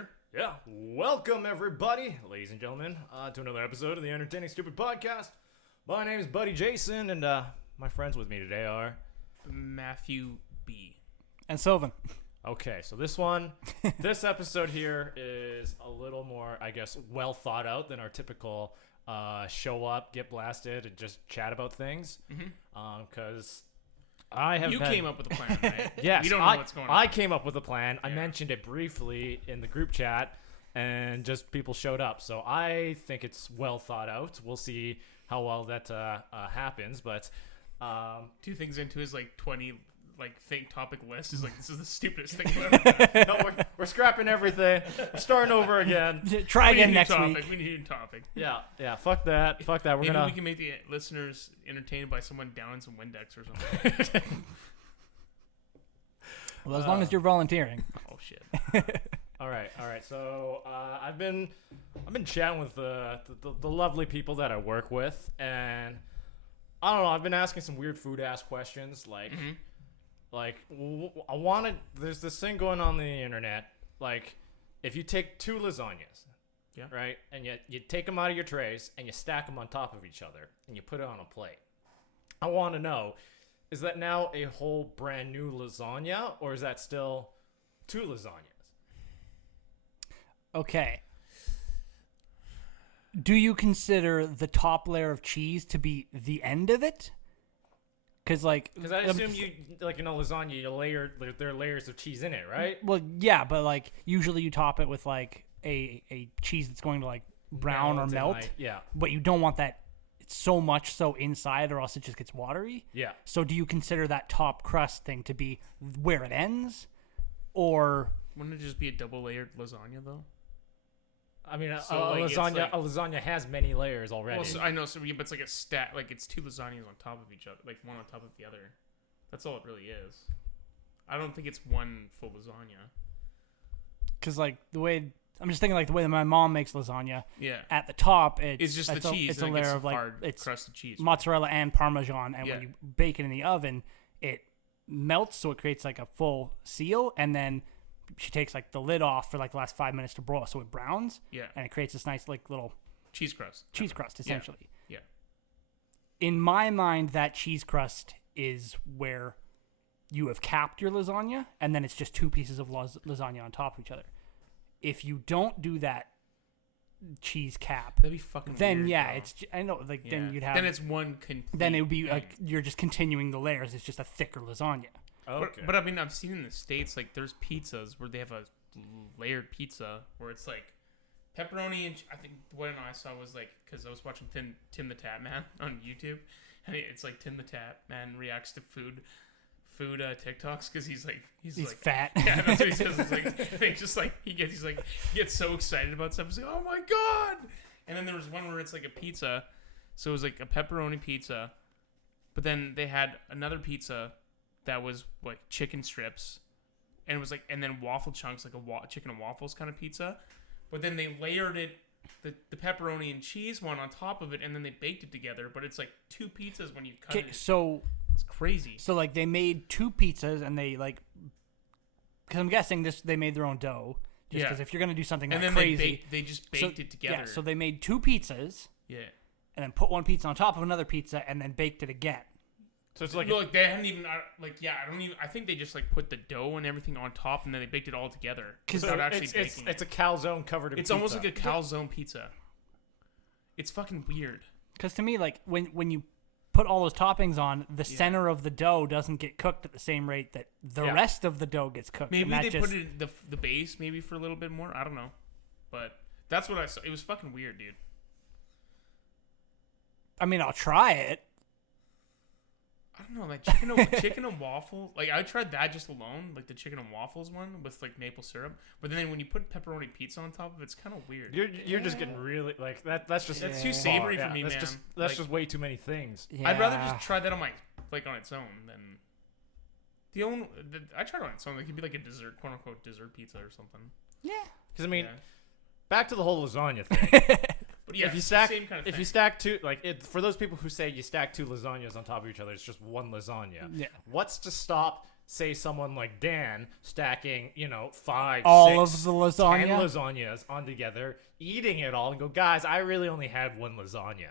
Sure. Yeah. Welcome, everybody, ladies and gentlemen, to another episode of the Entertaining Stupid Podcast. My name is Buddy Jayson, and my friends with me today are... Matthew B. And Sylvan. Okay, so this episode here is a little more, I guess, well thought out than our typical show up, get blasted, and just chat about things. Because... You came up with a plan, right? Yes, you don't know what's going on. I came up with a plan. Yeah. I mentioned it briefly in the group chat, and just people showed up. So I think it's well thought out. We'll see how well that happens. But Two things into his 20 topic list is this is the stupidest thing I've ever done. no, we're scrapping everything. We're starting over again. Try again We need next a topic. week. We need a new topic. Yeah. Fuck that. We're Maybe gonna. we can make the listeners entertained by someone downing some Windex or something. Well, as long as you're volunteering. Oh shit. All right. So I've been chatting with the lovely people that I work with, and I don't know. I've been asking some weird food ass questions, I wanted. There's this thing going on the internet. If you take two lasagnas, Yeah. right, and you take them out of your trays and you stack them on top of each other and you put it on a plate. I want to know, is that now a whole brand new lasagna, or is that still two lasagnas? Okay. Do you consider the top layer of cheese to be the end of it? Because I assume lasagna, there are layers of cheese in it, right? Well, yeah, but usually you top it with a cheese that's going to brown or melt. Yeah. But you don't want that so much so inside, or else it just gets watery. Yeah. So do you consider that top crust thing to be where it ends, or Wouldn't it just be a double layered lasagna though? I mean, So, a lasagna has many layers already. Well, so I know, but it's like a stack, it's two lasagnas on top of each other, one on top of the other. That's all it really is. I don't think it's one full lasagna. because the way I'm just thinking the way that my mom makes lasagna. Yeah. At the top, It's just the cheese. It's a and layer it's of hard it's crusted cheese. mozzarella and parmesan, and Yeah. when you bake it in the oven, it melts, so it creates a full seal, and then she takes the lid off for the last 5 minutes to broil, so it browns. Yeah. And it creates this nice little Cheese crust. cheese crust essentially. Yeah. In my mind, that cheese crust is where you have capped your lasagna, and then it's just two pieces of lasagna on top of each other. If you don't do that cheese cap, That'd be fucking then weird, yeah, though. I know then you'd have Then it's one complete then it would be thing. you're just continuing the layers. It's just a thicker lasagna. Okay. But I mean, I've seen in the States, there's pizzas where they have a layered pizza where it's pepperoni and I think the one I saw was because I was watching Tim the Tap Man on YouTube, and it's Tim the Tap Man reacts to food TikToks because he's fat. Yeah, that's what he says. He gets so excited about stuff. He's like, oh my god! And then there was one where it's a pizza, so it was a pepperoni pizza, but then they had another pizza that was chicken strips, and it was and then waffle chunks, chicken and waffles kind of pizza, but then they layered it, the pepperoni and cheese one on top of it, and then they baked it together. But it's two pizzas when you cut it. So It's crazy. So they made two pizzas, and they because I'm guessing they made their own dough. Just because if you're gonna do something and that then crazy, they just baked it together. Yeah, so they made two pizzas. Yeah. And then put one pizza on top of another pizza, and then baked it again. So it's they hadn't even I think they just put the dough and everything on top, and then they baked it all together without actually baking it's a calzone covered in It's pizza. almost like a calzone pizza. It's fucking weird. Because to me, when you put all those toppings on, the center of the dough doesn't get cooked at the same rate that the rest of the dough gets cooked. Maybe they put it in the base maybe for a little bit more. I don't know, but that's what I saw. It was fucking weird, dude. I mean, I'll try it. I don't know, chicken and waffle. I tried that just alone, the chicken and waffles one with maple syrup. But then when you put pepperoni pizza on top of it, it's kind of weird. You're just getting really that's just That's too savory for me, that's man. That's just way too many things. Yeah. I'd rather just try that on my on its own than I tried it on its own. It could be a dessert, quote unquote dessert pizza or something. Yeah. Because I mean, Yeah. back to the whole lasagna thing. But yeah, if you it's stack, the same kind of if thing. you stack two, for those people who say you stack two lasagnas on top of each other, it's just one lasagna. Yeah. What's to stop say someone like Dan stacking, 5, All 6, of the lasagna? 10 lasagnas on together, eating it all, and go, guys, I really only had one lasagna.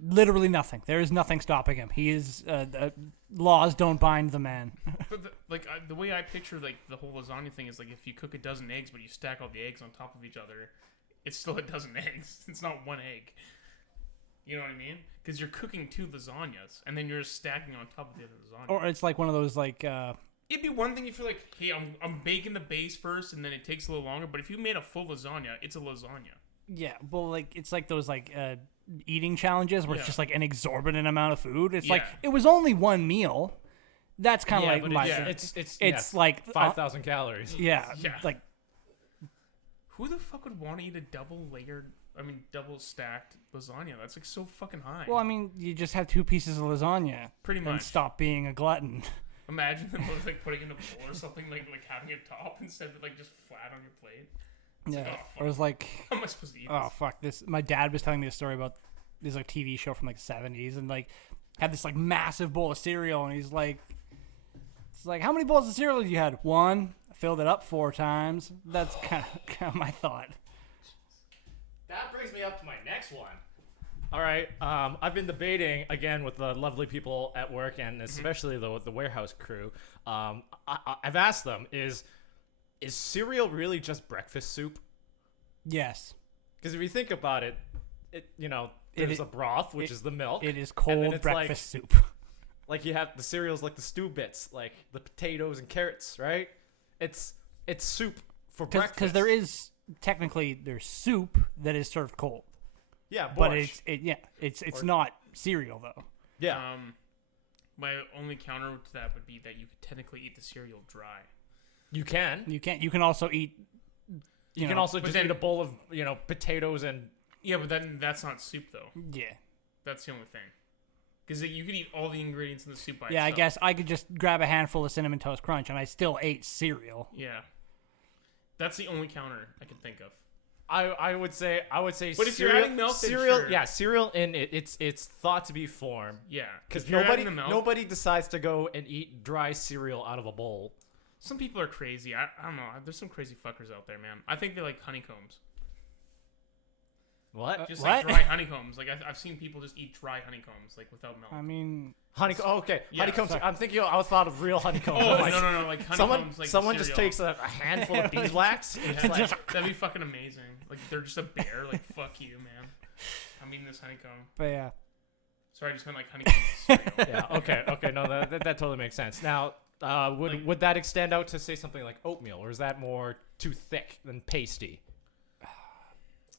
Literally nothing. There is nothing stopping him. He is laws don't bind the man. But the way I picture like the whole lasagna thing is like if you cook a dozen eggs, but you stack all the eggs on top of each other, it's still a dozen eggs. It's not one egg. You know what I mean? Because you're cooking 2 lasagnas, and then you're stacking on top of the other lasagna. Or it's like one of those like. It'd be one thing if you're like, hey, I'm baking the base first, and then it takes a little longer. But if you made a full lasagna, it's a lasagna. Yeah, well, like it's like those like eating challenges where it's Yeah. just like an exorbitant amount of food. It's like Yeah. it was only one meal. That's kind of like but my. it's like 5,000 calories. Yeah, Yeah. like Who the fuck would want to eat a double stacked lasagna? That's like so fucking high. well, I mean, you just have 2 pieces of lasagna Pretty and much. stop being a glutton. Imagine them both like putting it in a bowl or something, like having a top instead of like just flat on your plate. It's Yeah, like, oh, fuck. or it was like, How am I supposed to eat oh this? fuck this. My dad was telling me a story about this like TV show from like the 70s, and like had this like massive bowl of cereal, and he's like, it's like, how many bowls of cereal you had? 1. I filled it up 4 times. That's kind of my thought. That brings me up to my next one. All right, I've been debating again with the lovely people at work and especially the warehouse crew. I've asked them, is cereal really just breakfast soup? Yes, Because if you think about it, there's a broth, which is the milk. it is and then cold it's breakfast soup. Like you have the cereals, like the stew bits, like the potatoes and carrots, right? It's soup for breakfast. Because there is technically there's soup that is served cold, yeah, but borscht. it's not cereal though. yeah. My only counter to that would be that you could technically eat the cereal dry. You can. You can't. You can also eat. You can know, also just then- eat a bowl of potatoes and Yeah, but then that's not soup though. Yeah. That's the only thing. Because you could eat all the ingredients in the soup by Yeah, I itself. guess I could just grab a handful of Cinnamon Toast Crunch and I still ate cereal. Yeah. That's the only counter I can think of. I would say But if you're cereal, adding milk, then cereal, sure. yeah, cereal in it's thought to be form. Yeah. Because If you're adding the milk, nobody decides to go and eat dry cereal out of a bowl. some people are crazy. I don't know. There's some crazy fuckers out there, man. I think they like honeycombs. What? Just What? like dry honeycombs. Like I've seen people just eat dry honeycombs, like without milk. I mean, Honeycomb. Oh, okay, Yeah, honeycombs. sorry. I'm thinking. I thought of real honeycombs. Oh, I'm like, no, like honeycombs. someone like just cereal. takes a handful of beeswax. And it's like, That'd be fucking amazing. Like they're just a bear. Like fuck you, man. I'm eating this honeycomb. but yeah. Sorry, I just meant like honeycomb cereal. yeah. Okay. No, that totally makes sense. Now, would that extend out to say something like oatmeal, or is that more too thick and pasty?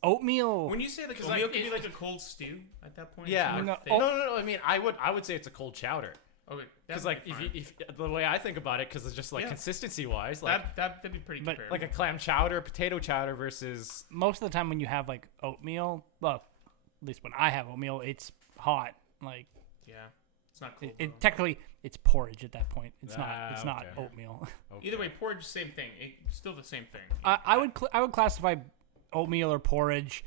Oatmeal. When you say like Because, oatmeal like, could be it- like a cold stew at that point. Yeah. It's No, not No, thick. no. I mean, I would say it's a cold chowder. Okay. Because like if the way I think about it, because it's just like Yeah. consistency wise, like that'd be pretty But, comparable. like a clam chowder, potato chowder versus Most of the time when you have like oatmeal, well, at least when I have oatmeal, it's hot. Like yeah, it's not cold. it though. technically it's porridge at that point. It's Ah, not okay. oatmeal. Either way, porridge same thing. Still the same thing. I would classify oatmeal or porridge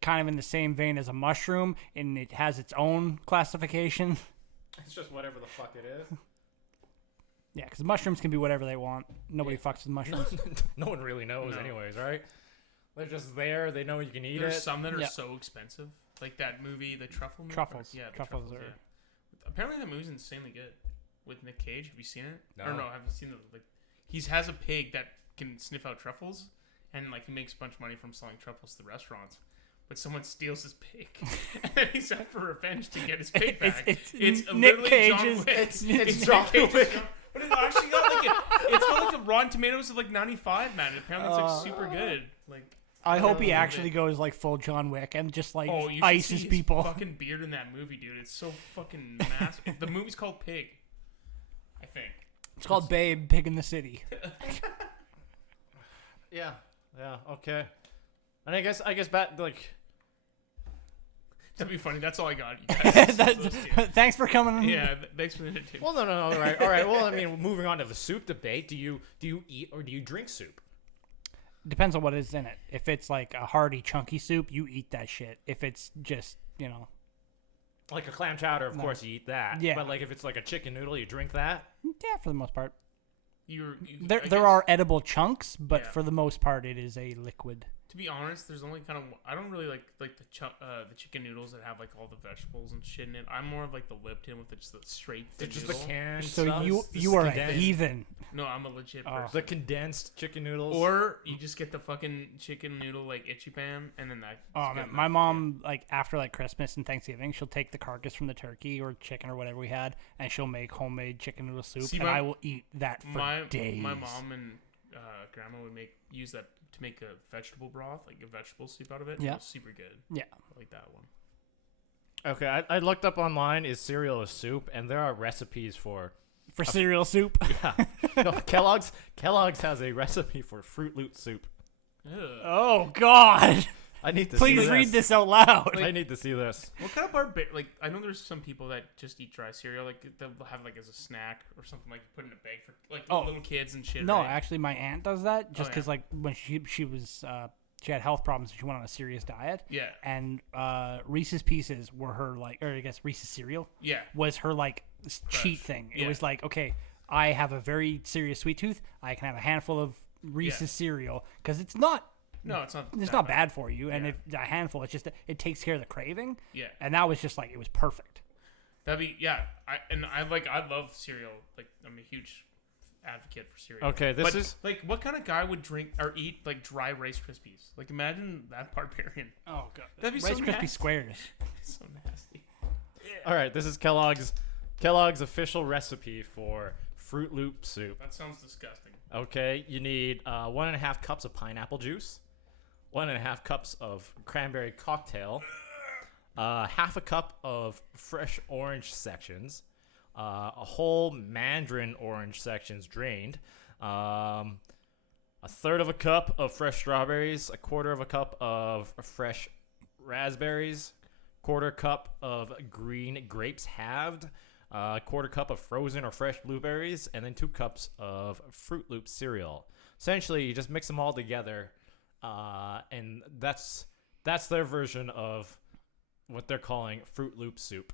kind of in the same vein as a mushroom, and it has its own classification. it's just whatever the fuck it is. Yeah, because mushrooms can be whatever they want. Nobody fucks with mushrooms. No one really knows, No. anyways, right? They're just there. They know you can eat There's it. some that are Yeah. so expensive, like that movie, the truffle movie. Truffles. Yeah, the Truffles are- Yeah. Apparently, that movie's insanely good with Nick Cage. Have you seen it? No. I don't know. Have you seen the like? He has a pig that can sniff out truffles, and like he makes a bunch of money from selling truffles to restaurants. But someone steals his pig, and then he's out for revenge to get his pig back. It's literally Nick John Cage's. Wick. It's Nick John Cage's Wick. John- But it actually got like it's got like a Rotten Tomatoes of like 95, man. Apparently, it's like super good. Like. I hope he Oh, actually man. goes like full John Wick and just like Oh, you should ices see his people. fucking beard in that movie, dude. It's so fucking massive. The movie's called Pig, I think. It's called Babe, Pig in the City. Yeah. Okay. And I guess back like. That'd be funny. That's all I got. You guys. Thanks for coming. Yeah, thanks for the entertainment. Well, no. All right. Well, I mean, moving on to the soup debate. Do you eat or do you drink soup? Depends on what is in it. If it's like a hearty, chunky soup, you eat that shit. If it's just, Like a clam chowder, of No. course you eat that. Yeah. But like if it's like a chicken noodle, you drink that. yeah, for the most part. There are edible chunks, but Yeah. for the most part, it is a liquid. To be honest, there's only kind of I don't really like the chicken noodles that have like all the vegetables and shit in it. I'm more of like the Lipton with just the straight thin It's just noodle. the canned So stuff. you are a condensed- heathen. No, I'm a legit Oh. person. The condensed chicken noodles. Or you just get the fucking chicken noodle like Ichiban, and then that. Oh man, my mom like after like Christmas and Thanksgiving, she'll take the carcass from the turkey or chicken or whatever we had, and she'll make homemade chicken noodle soup, See, and my- I will eat that for days. My mom and grandma would use that to make a vegetable broth, like a vegetable soup out of it. Yeah. It was super good. Yeah. I like that one. Okay, I looked up online, is cereal a soup? And there are recipes for... For cereal soup. Yeah. No, Kellogg's has a recipe for Fruit Loop soup. Ugh. Oh God! I need to Please see read this out loud. I need to see this. What kind of like I know there's some people that just eat dry cereal, like they'll have like as a snack or something, like put in a bag for like little kids and shit. No, right? actually, my aunt does that just Oh, because yeah. like when she was she had health problems and she went on a serious diet. Yeah. And Reese's Pieces were her like, or I guess Reese's cereal Yeah. was her like cheat thing. It Yeah. was like, okay, I have a very serious sweet tooth. I can have a handful of Reese's cereal because it's not. No, it's not. It's that not bad for you, and Yeah. if a handful, it's just it takes care of the craving. Yeah. And that was just like it was perfect. That'd be I love cereal. Like I'm a huge advocate for cereal. Okay, this But, is... like what kind of guy would drink or eat like dry Rice Krispies? Like imagine that barbarian. Oh god, That'd be Rice so Krispie nasty. squares. So nasty. All right, this is Kellogg's official recipe for Fruit Loop soup. That sounds disgusting. Okay, you need 1.5 cups of pineapple juice, 1.5 cups of cranberry cocktail, half a cup of fresh orange sections, a whole mandarin orange sections drained, a third of a cup of fresh strawberries, a quarter of a cup of fresh raspberries, quarter cup of green grapes halved, a quarter cup of frozen or fresh blueberries, and then 2 cups of Fruit Loop cereal. Essentially, you just mix them all together, and that's their version of what they're calling Fruit Loop soup.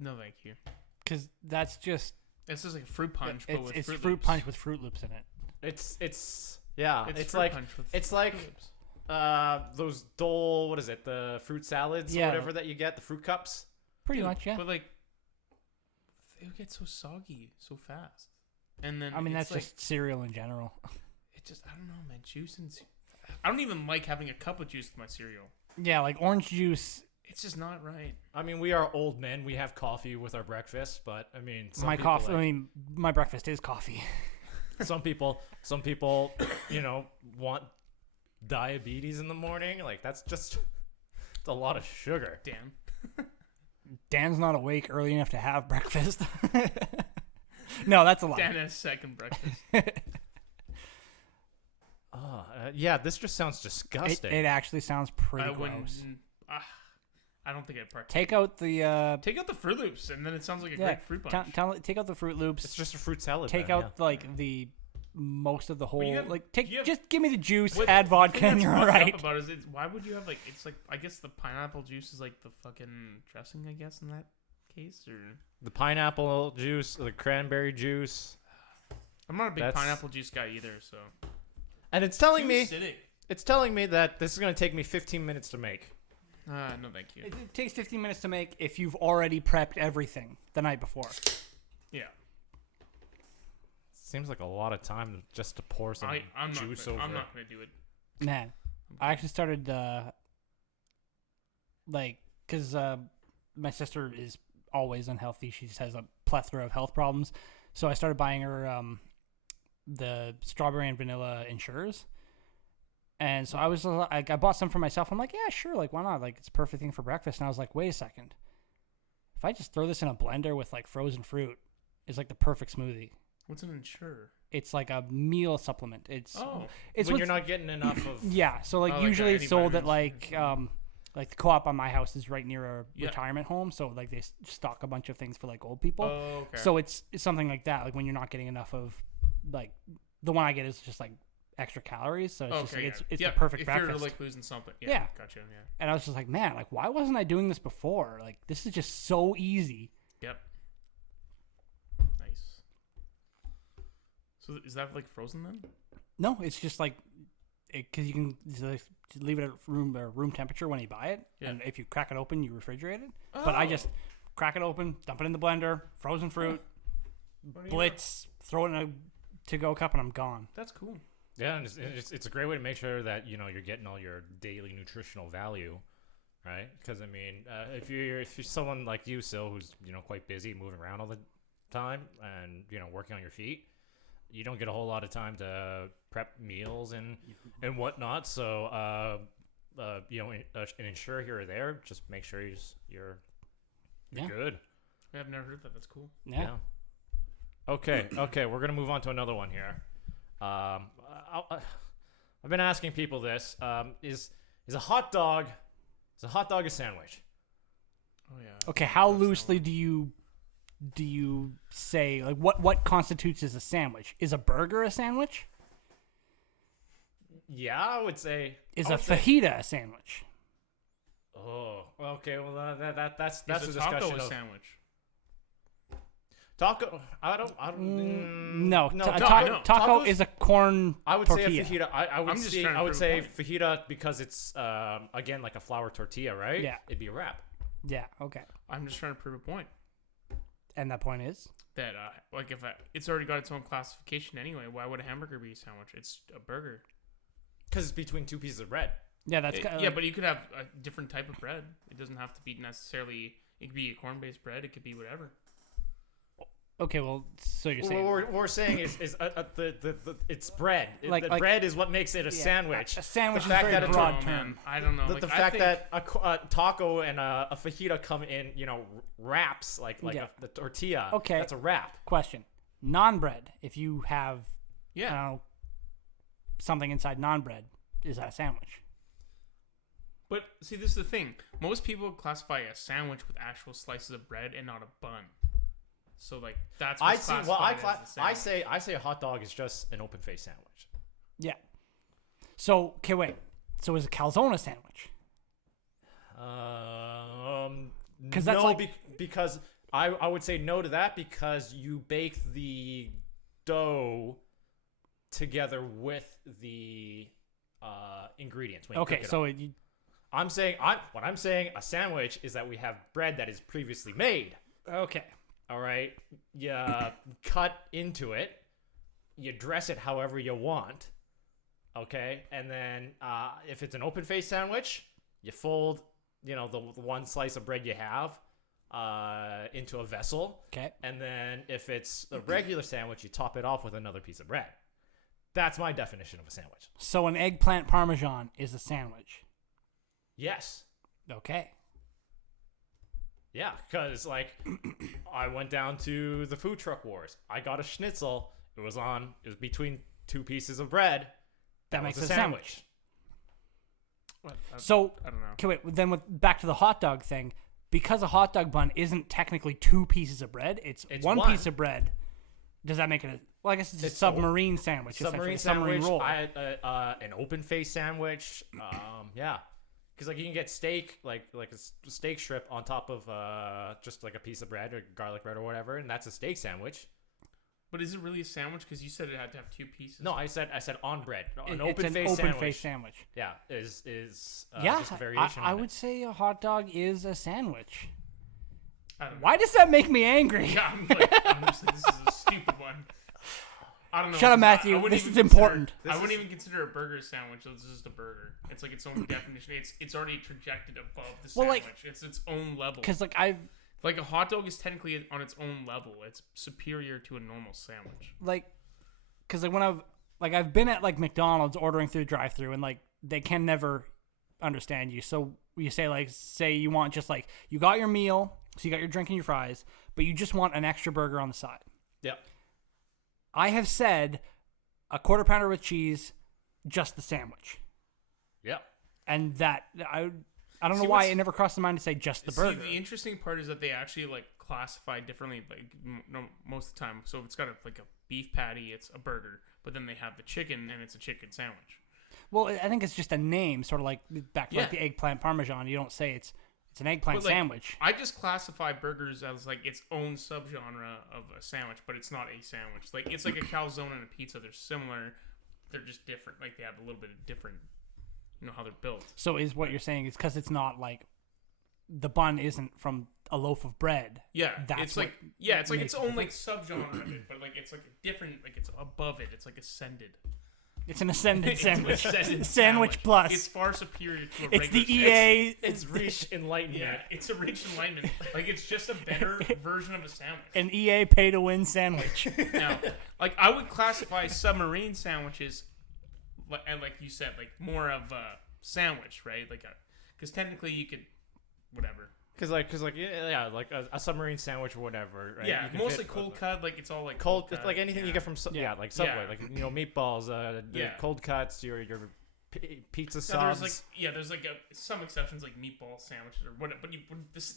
No, thank you. Because that's just It's just like a fruit punch, but with it's Fruit fruit Loops. punch with Fruit Loops in it. It's fruit like punch with it's Fruit like Loops. those Dole, what is it, the fruit salads or Yeah. whatever that you get, the fruit cups. Pretty Dude, much, yeah. But like, they would get so soggy so fast, and then I mean, it's that's just cereal in general. it just I don't know, man. Juice and I don't even like having a cup of juice with my cereal. Yeah, like orange juice. It's just not right. I mean, we are old men. We have coffee with our breakfast, but I mean, some My people coffee. like- I mean, my breakfast is coffee. some people, want diabetes in the morning. Like it's a lot of sugar. Damn. Dan's not awake early enough to have breakfast. No, that's a lie. Dan has second breakfast. Yeah, this just sounds disgusting. It actually sounds pretty I wouldn't. gross. I don't think I'd partake. Take out the Take out the Fruit Loops, and then it sounds like a great fruit punch. take out the Fruit Loops. It's just a fruit salad. Take then, out like the most of the whole. you have- like take you have- just give me the juice, What- add the vodka, thing and that's you're fucked up alright. about it is why would you have like it's like I guess the pineapple juice is like the fucking dressing, I guess, in that case, or the pineapple juice, the cranberry juice, I'm not a big That's- pineapple juice guy either, so and it's telling Too me acidic. that this is going to take me 15 minutes to make. No, thank you. It takes 15 minutes to make if you've already prepped everything the night before. Yeah, Seems like a lot of time just to pour some I'm juice not. over. I'm not gonna do it. Man, I actually started because my sister is always unhealthy. She just has a plethora of health problems. So I started buying her the strawberry and vanilla Ensures. And so I was like, I bought some for myself. I'm like, yeah, sure, like why not? Like it's a perfect thing for breakfast. And I was like, wait a second, if I just throw this in a blender with like frozen fruit, it's like the perfect smoothie. What's an Ensure? It's like a meal supplement. It's Oh, when when you're not getting enough of. yeah. So like Oh, like usually it's sold at antivitamins or something. like the co-op on my house is right near a Yeah. retirement home. So like they stock a bunch of things for like old people. oh, okay. So it's something like that. Like when you're not getting enough of like the one I get is just like extra calories. So it's just like, it's the perfect if breakfast. you're like losing something. Yeah, Yeah. Gotcha. Yeah. And I was just like, man, like why wasn't I doing this before? Like this is just so easy. Yep. Nice. So is that like frozen then? No, it's just like because you can leave it at room temperature when you buy it, and if you crack it open, you refrigerate it. Oh. But I just crack it open, dump it in the blender, frozen fruit, blitz, throw it in a to-go cup, and I'm gone. That's cool. Yeah, and it's a great way to make sure that you're getting all your daily nutritional value, right? Because I mean, if you're someone like you, Sil, who's quite busy, moving around all the time, and working on your feet, you don't get a whole lot of time to prep meals and whatnot. So ensure here or there, just make sure you're good. I've never heard that. That's cool. Yeah. Okay, we're gonna move on to another one here. I've been asking people this: is a hot dog a sandwich? Oh yeah. Okay, how loosely do you say, like, what constitutes as a sandwich? Is a burger a sandwich? Yeah, I would say. Is a fajita a sandwich? Oh, okay. Well, that's a discussion. Taco a sandwich? Taco. I don't. No. Taco is a corn. I would tortilla. say a fajita. I would say fajita because it's again like a flour tortilla, right? Yeah. It'd be a wrap. Yeah. Okay. I'm just trying to prove a point. And that point is that if it's already got its own classification anyway, why would a hamburger be a sandwich? It's a burger. Because it's between two pieces of bread. Yeah, that's but you could have a different type of bread. It doesn't have to be necessarily. It could be a corn-based bread. It could be whatever. Okay, well, so you're saying what we're saying is it's bread. Bread is what makes it a sandwich. A sandwich is a very broad term. Man, I don't know. The fact that a taco and a fajita come in, wraps like the tortilla. Okay, that's a wrap. Question: non-bread. If you have something inside non-bread, is that a sandwich? But see, this is the thing. Most people classify a sandwich with actual slices of bread and not a bun. So that's what's classified as a sandwich. I say a hot dog is just an open face sandwich. Yeah. So okay, wait. So is a calzone a sandwich? Because that's because I would say no to that because you bake the dough together with the ingredients. When you cook it so up. What I'm saying a sandwich is that we have bread that is previously made. Okay. All right, you cut into it, you dress it however you want, okay, and then if it's an open face sandwich, you fold, the one slice of bread you have into a vessel, okay, and then if it's a regular sandwich, you top it off with another piece of bread. That's my definition of a sandwich. So an eggplant parmesan is a sandwich? Yes. Okay. Yeah, because I went down to the food truck wars. I got a schnitzel. It was between two pieces of bread. That makes was a sandwich. So I don't know. Okay, wait. Then back to the hot dog thing. Because a hot dog bun isn't technically two pieces of bread, it's one piece of bread. Does that make it I guess it's a submarine sandwich. Submarine roll. An open face sandwich. Yeah. Because you can get steak, like a steak strip on top of just like a piece of bread or garlic bread or whatever, and that's a steak sandwich. But is it really a sandwich? Because you said it had to have two pieces. No, I said on bread. An open face sandwich. Yeah, is just a variation. I would say a hot dog is a sandwich. Why does that make me angry? Yeah, I'm just like, this is a stupid one. I don't know. Shut up, Matthew. This is important. I wouldn't even consider a burger a sandwich. It's just a burger. It's its own definition. It's already trajected above the sandwich. It's its own level. Because a hot dog is technically on its own level. It's superior to a normal sandwich. Because when I've been at McDonald's ordering through the drive-thru and they can never understand you. So you say you want just you got your meal, so you got your drink and your fries, but you just want an extra burger on the side. Yeah. I have said a quarter pounder with cheese, just the sandwich. Yeah. And that I don't know why it never crossed my mind to say just the burger. The interesting part is that they actually classify differently most of the time. So if it's got a beef patty, it's a burger, but then they have the chicken and it's a chicken sandwich. Well, I think it's just a name, sort of back to the eggplant parmesan. You don't say it's It's an eggplant But, like, sandwich. I just classify burgers as like its own subgenre of a sandwich, but it's not a sandwich. Like it's like a calzone and a pizza. They're similar. They're just different. Like they have a little bit of different, how they're built. So is what you're saying is because it's not like the bun isn't from a loaf of bread. Yeah, That's it's like what it's like makes its it own like subgenre of it, but like it's like a different, like it's above it. It's like ascended. It's an ascended It's sandwich. an ascended Sandwich plus. It's far superior to a It's the regular EA. It's reached enlightenment. Yeah, it's a rich enlightenment. Like it's just a better version of a sandwich. An EA pay to win sandwich. Now, like I would classify submarine sandwiches, and like you said, like more of a sandwich, right? Like, because technically you could, whatever. Cause like like a submarine sandwich or whatever, right? Yeah, You can mostly fit, cold cut. Like it's all like cold. cut. It's like anything you get from like Subway, Yeah. like meatballs, the Yeah. cold cuts, your pizza Now, sauce. there's like some exceptions like meatball sandwiches or whatever, but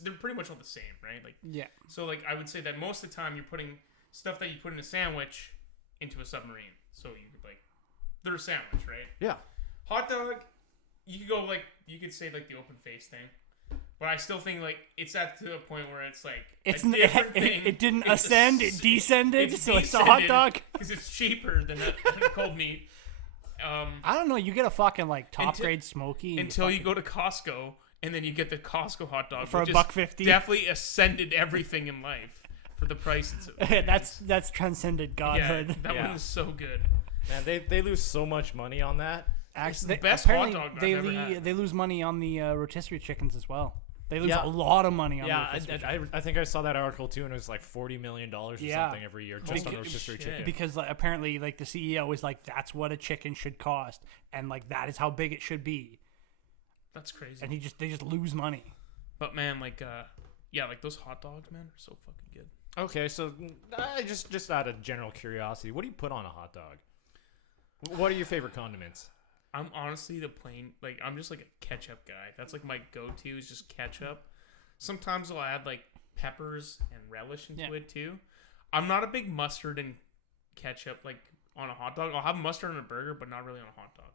they're pretty much all the same, right? Like Yeah. so like I would say that most of the time you're putting stuff that you put in a sandwich into a submarine, so you could like they're a sandwich, right? Yeah. Hot dog, you could go like you could say like the open face thing, but I still think like it's at to a point where it's like It's a different thing. it didn't It's ascend. It descended. So it's a hot dog. because it's cheaper than a cold meat. I don't know. You get a fucking like top Until- grade smoky and Until you go to Costco and then you get the Costco hot dog For which is $1.50? Definitely ascended everything in life for the price. that's transcended godhood. That Yeah. one is so good. Man, they lose so much money on that. Actually, the best hot apparently dog I've they ever had. they lose money on the rotisserie chickens as well. They lose Yeah. a lot of money on Yeah, the rotisserie chickens. I think I saw that article too, and it was like $40 million or Yeah. something every year just on Holy rotisserie shit. chicken. Because like, apparently like the CEO is like that's what a chicken should cost and like that is how big it should be, That's crazy. and they just lose money. But man, like like those hot dogs, man, are so fucking good. Okay, so just out of general curiosity, what do you put on a hot dog? What are your favorite condiments? I'm honestly the plain, like, I'm just like a ketchup guy. That's like my go-to is just ketchup. Sometimes I'll add like peppers and relish into it too. I'm not a big mustard and ketchup like on a hot dog. I'll have mustard on a burger, but not really on a hot dog.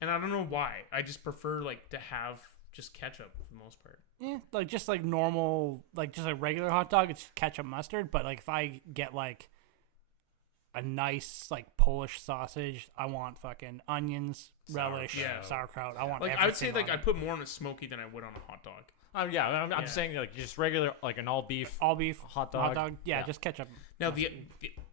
And I don't know why. I just prefer like to have just ketchup for the most part. Yeah, like just like normal, like just a regular hot dog, it's ketchup mustard. But like if I get like a nice like Polish sausage, I want fucking onions, relish, Yeah. sauerkraut. I want Like everything I would say like on I it. put more on a smoky than I would on a hot dog. I'm Yeah. saying like just regular, like an all beef. all beef hot dog. Yeah, Yeah. just ketchup. Now the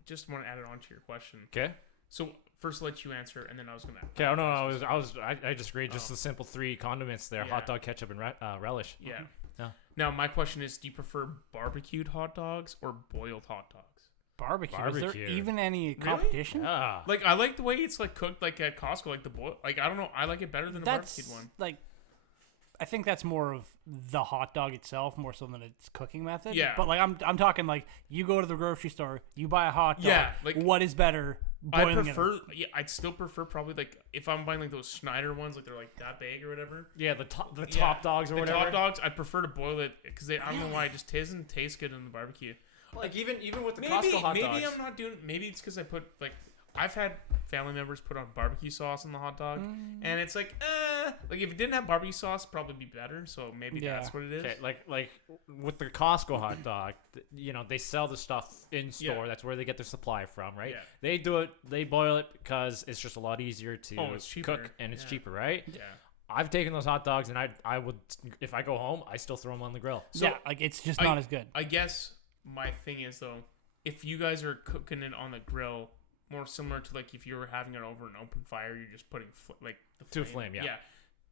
just want to add it on to your question. Okay. So first let you answer, and then I was gonna. Okay. No, I just agreed. Just the simple three condiments there: Yeah. hot dog, ketchup, and relish. Yeah. Yeah. Now my question is: do you prefer barbecued hot dogs or boiled hot dogs? Barbecue. Is there Barbecue. even any competition? Yeah. Like I like the way it's like cooked, like at Costco, like the boil. Like I don't know, I like it better than the That's barbecued one. like, I think that's more of the hot dog itself, more so than its cooking method. Yeah. But like, I'm talking like you go to the grocery store, you buy a hot dog. Yeah, like, what is better? I Boiling prefer. Yeah, I'd still prefer probably like if I'm buying like those Schneider ones, like they're like that big or whatever. Yeah, the top Yeah, dogs or the whatever. top dogs, I'd prefer to boil it because I don't know why it just doesn't taste good in the barbecue. Like even with the Maybe Costco hot maybe dogs. I'm not doing. Maybe it's because I put like I've had family members put on barbecue sauce on the hot dog, and it's like like if it didn't have barbecue sauce, probably be better. So maybe Yeah. that's what it is. Okay, like with the Costco hot dog, they sell the stuff in store. Yeah. That's where they get their supply from, right? Yeah. They do it. They boil it because it's just a lot easier to it's cheaper. cook and it's Yeah. cheaper, right? Yeah. I've taken those hot dogs and I would, if I go home, I still throw them on the grill. So yeah, like it's just not as good. I guess my thing is though, if you guys are cooking it on the grill, more similar to like if you were having it over an open fire, you're just putting like the To a flame, yeah. Yeah,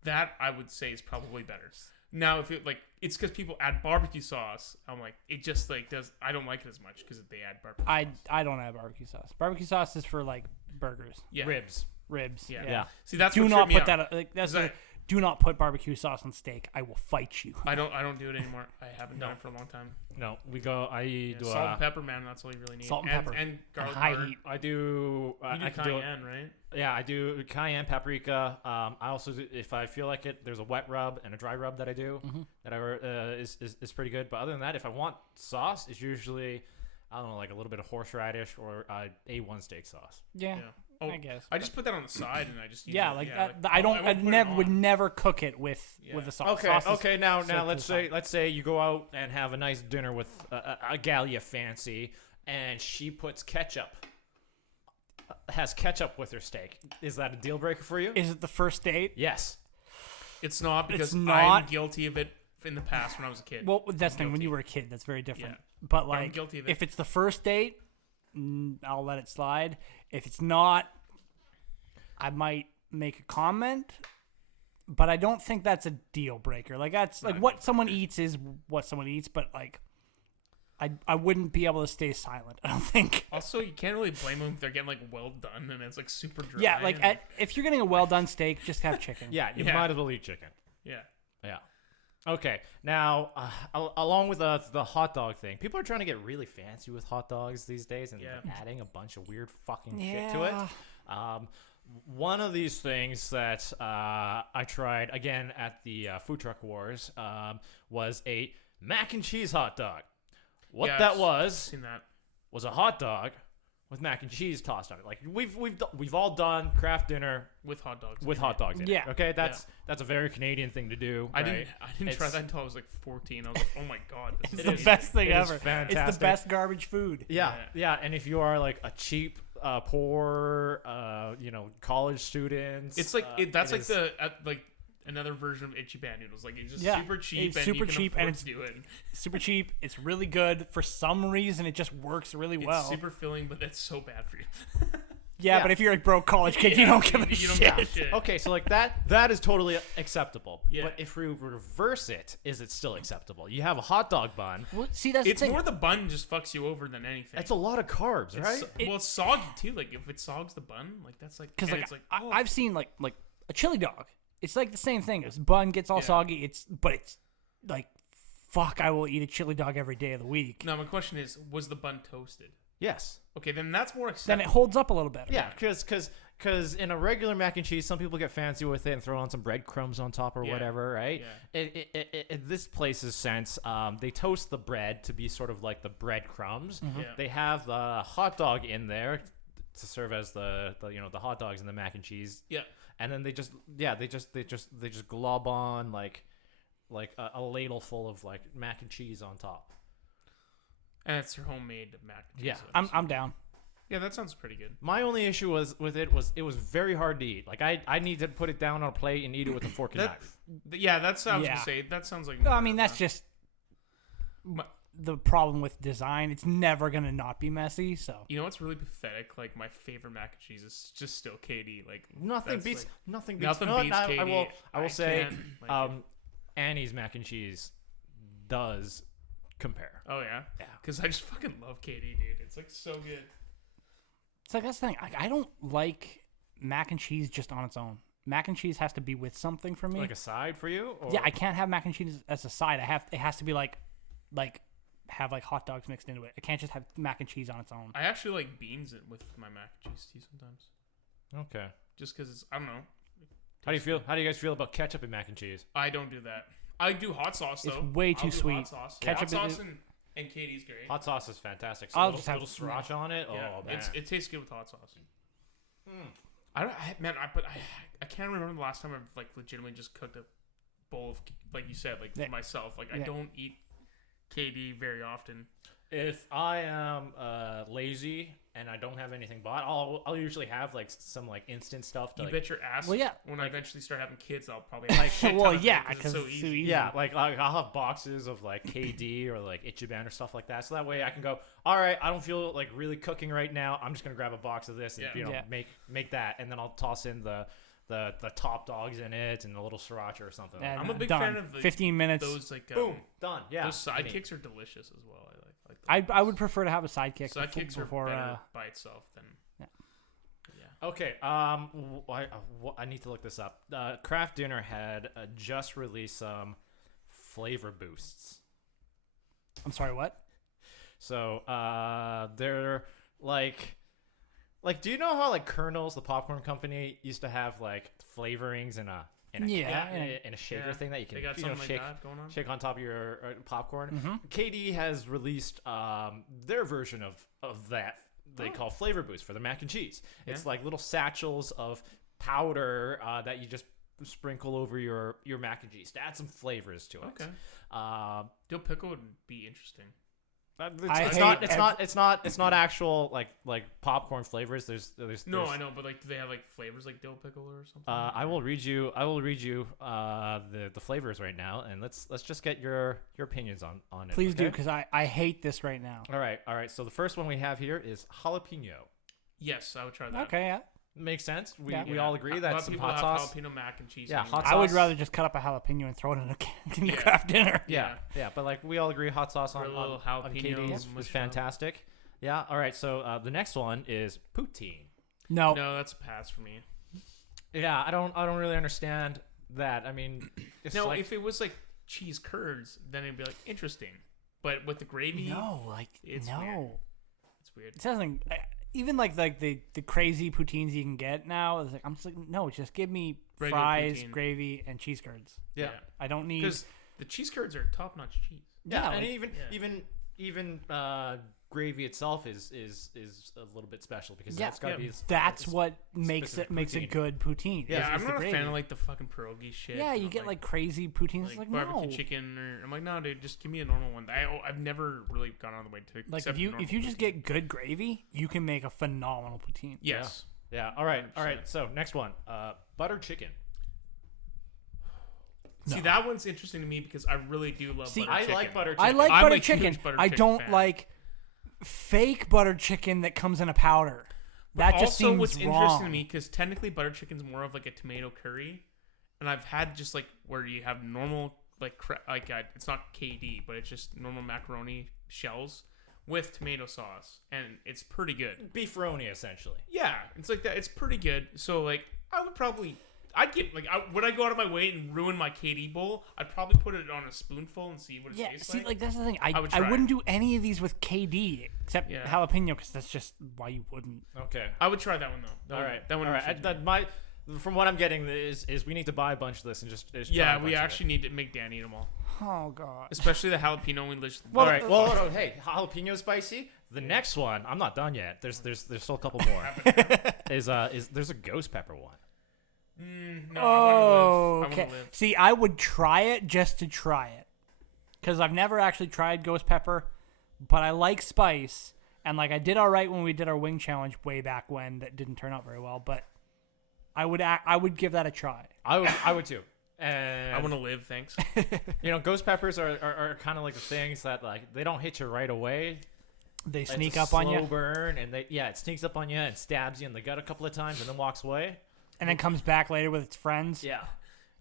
that I would say is probably better. Now, if it like it's because people add barbecue sauce, I'm like it just like does. I don't like it as much because they add barbecue. I don't have barbecue sauce. Barbecue sauce is for like burgers, Yeah. Ribs. ribs. Yeah. Yeah. See, that's Do what not tripped me put out. that. Like, that's Is the, that- do not put barbecue sauce on steak. I will fight you. I don't do it anymore. I haven't done it for a long time. No, we go. I Yeah, do salt and pepper, man. That's all you really need. Salt and pepper. and garlic high powder. heat. I do. You do I can do it. cayenne, right? Yeah, I do cayenne, paprika. I also, do, if I feel like it, there's a wet rub and a dry rub that I do that is pretty good. But other than that, if I want sauce, it's usually I don't know, like a little bit of horseradish or A1 steak sauce. Yeah. Yeah. Oh, I guess. I just put that on the side and I just use Yeah, it. like yeah, I don't. won't I put it never would on. never cook it with Yeah. with the sauce. Okay, Sauce is okay. Now served to let's the side. say you go out and have a nice dinner with a gal you fancy, and she puts ketchup. Has ketchup with her steak. Is that a deal breaker for you? Is it the first date? Yes. It's not because It's not. I'm guilty of it in the past when I was a kid. Well, that's the thing. When guilty. you were a kid, that's very different. Yeah. But I'm like, guilty of it. if it's the first date, I'll let it slide. If it's not, I might make a comment. But I don't think that's a deal breaker. Like that's like what someone eats is what someone eats. But like, I wouldn't be able to stay silent. I don't think. Also, you can't really blame them if they're getting like well done and it's like super dry. Yeah, like and- if you're getting a well done steak, just have chicken. Yeah, you Yeah. might as well eat chicken. yeah. Yeah. Okay. Now, along with the hot dog thing, people are trying to get really fancy with hot dogs these days and Yeah. like, adding a bunch of weird fucking shit to it. One of these things that I tried again at the Food Truck Wars was a mac and cheese hot dog. What Yeah, that I've seen that. was a hot dog with mac and cheese tossed on it. Like we've all done craft dinner With hot dogs. with hot dogs in Yeah. it. Okay, that's a very Canadian thing to do. I right? didn't try It's- that until I was like 14. I was like, oh my god, this It's is the amazing. best thing It is ever. It's fantastic. the best garbage food. Yeah, Yeah. yeah, and if you are like a cheap, poor, college student, It's like that's it like is- like another version of itchy bad noodles. Like it's just Yeah, super cheap. it's and super you can cheap afford and to do it. Super cheap. It's really good. For some reason, it just works really It's well. super filling, but that's so bad for you. Yeah, Yeah. but if you're a broke college kid, you don't give a you don't shit. give a shit. Okay, so like that is totally acceptable. Yeah. But if we reverse it, is it still acceptable? You have a hot dog bun. Well, see, that's It's the thing. more the bun just fucks you over than anything. That's a lot of carbs, right? So- well, it's soggy too. Like if it sogs the bun, like that's like Because and like, it's like oh, I've seen like a chili dog. It's like the same thing. It's bun gets all Yeah. soggy. But it's like, fuck, I will eat a chili dog every day of the week. Now my question is, was the bun toasted? Yes. Okay, then that's more Then acceptable. it holds up a little better. Yeah, because in a regular mac and cheese, some people get fancy with it and throw on some breadcrumbs on top or Yeah. whatever, right? Yeah. In this place's sense, they toast the bread to be sort of like the breadcrumbs. Yeah. They have the hot dog in there to serve as the hot dogs and the mac and cheese. Yeah. And then they just glob on like a ladle full of like mac and cheese on top. And it's your homemade mac and cheese. Yeah. I'm down. Yeah, that sounds pretty good. My only issue was it was very hard to eat. Like I need to put it down on a plate and eat it with a fork and That- knife. Yeah, that's what I was Yeah. gonna say. That sounds like. No, I mean, that's just My- the problem with design. It's never going to not be messy. So You know what's really pathetic? Like my favorite mac and cheese is just still KD. Like Nothing that's, beats like, nothing beats. nothing no, beats I KD. will say can't like it. Annie's mac and cheese does compare. Oh yeah, Yeah. Because I just fucking love KD, dude. It's like so good. it's like that's the thing. I don't like mac and cheese just on its own. Mac and cheese has to be with something for me. Like a side for you? Or? Yeah, I can't have mac and cheese as a side. It has to be like have like hot dogs mixed into it. I can't just have mac and cheese on its own. I actually like beans with my mac and cheese too sometimes. Okay. Just because it's I don't know. How do you feel? How do you guys feel about ketchup and mac and cheese? I don't do that. I do hot sauce though. It's way I'll too do sweet. Hot sauce, Ketchup hot is- sauce and KD's great. Hot sauce is fantastic. So I'll little, just have- little sriracha on it. Yeah, Oh man. it tastes good with hot sauce. I can't remember the last time I've like legitimately just cooked a bowl of like you said like for Yeah. myself. Like I Yeah. don't eat KD very often. If I am lazy and I don't have anything bought, I'll usually have like some like instant stuff. To, You like, bet your ass. Well, yeah. When I eventually start having kids, I'll probably have a shit ton Well, of it yeah, 'cause because it's so it's easy. too easy. Yeah, like I'll have boxes of like KD or like Ichiban or stuff like that, so that way I can go. All right, I don't feel like really cooking right now. I'm just gonna grab a box of this and Yeah. Yeah. make that, and then I'll toss in the top dogs in it and a little sriracha or something. And I'm a big done. fan of the, 15 minutes. Those like Boom, done. Yeah, those I mean, sidekicks are delicious as well. I like I would prefer to have a sidekick sidekicks before. are better by itself than. Yeah. Okay, I need to look this up. Kraft Dinner had just released some flavor boosts. I'm sorry, what? So they're like, do you know how like Kernels, the popcorn company, used to have like flavorings in a Yeah, in a shaker Yeah, thing that you can they got you know, something shake like that going on. shake on top of your popcorn. Mm-hmm. KD has released their version of they call flavor boost for the mac and cheese. It's Yeah. like little satchels of powder that you just sprinkle over your mac and cheese to add some flavors to it. Okay. Uh, Dill pickle would be interesting. it's not actual like popcorn flavors. There's No, I know, but like, do they have like flavors like dill pickle or something? I will read you the flavors right now, and let's just get your opinions on it. Please do, okay? because I hate this right now. All right. So the first one we have here is jalapeno. Yes, I would try that. Okay, yeah. Makes sense. We Yeah. we all agree A lot that's of some people hot have sauce. jalapeno mac and cheese. Yeah, anymore. hot I would sauce. rather just cut up a jalapeno and throw it in a Yeah. craft dinner. Yeah, but like we all agree, hot sauce Or on a little on jalapeno KD is mushed up. fantastic. Yeah. All right. So the next one is poutine. No, No, that's a pass for me. Yeah, I don't really understand that. I mean, it's No, like, if it was like cheese curds, then it'd be like interesting. But with the gravy, no, like It's no. weird. it's weird. It doesn't. Even like the crazy poutines you can get now. It's like I'm just like no, just give me Regular fries, poutine. gravy, and cheese curds. yeah. I don't need. Because the cheese curds are top notch cheese. Yeah, Yeah, and like- even gravy itself is a little bit special because Yeah, that's got to be. That's what makes specific it makes a poutine. good poutine. Yeah, I'm is the not a gravy. fan of like the fucking pierogi shit. Yeah, you and, get like crazy poutines. It's like barbecue no. chicken, or I'm like, no, dude, just give me a normal one. I've never really gone on the way to Like accept if you normal just poutine. get good gravy, you can make a phenomenal poutine. yes, Yeah. All right. 100%. So next one, butter chicken. See, that one's interesting to me because I really do love. See, butter I chicken. like butter chicken. I like I'm butter a huge chicken. butter I chicken don't fan. like fake butter chicken that comes in a powder. That just also, seems what's wrong. interesting to me because technically butter chicken's more of like a tomato curry, and I've had just like where you have normal it's not KD, but it's just normal macaroni shells with tomato sauce, and it's pretty good. Beefaroni, essentially. Yeah, it's like that. It's pretty good. So like, I'd get like, would I go out of my way and ruin my KD bowl? I'd probably put it on a spoonful and see what it Yeah, tastes see, like. like that's the thing. I would I try wouldn't do any of these with KD except Yeah. jalapeno because that's just why you wouldn't. Okay. I would try that one though. That one. interests me. From what I'm getting is we need to buy a bunch of this and just try a Yeah, bunch we of it. actually need to make Dan eat them all, Oh god. especially the jalapeno. We list. All right. Well, hey, jalapeno spicy. The next one, I'm not done yet. There's still a couple more. There's a ghost pepper one. No, Oh, I okay. want to live. See, I would try it just to try it because I've never actually tried ghost pepper, but I like spice, and like I did all right when we did our wing challenge way back when. That didn't turn out very well, but I would give that a try. I would too. And I want to live. Thanks. ghost peppers are kind of like the things that like they don't hit you right away. They It's sneak a up on slow you burn, and it sneaks up on you and stabs you in the gut a couple of times, and then walks away. and then comes back later with its friends. Yeah.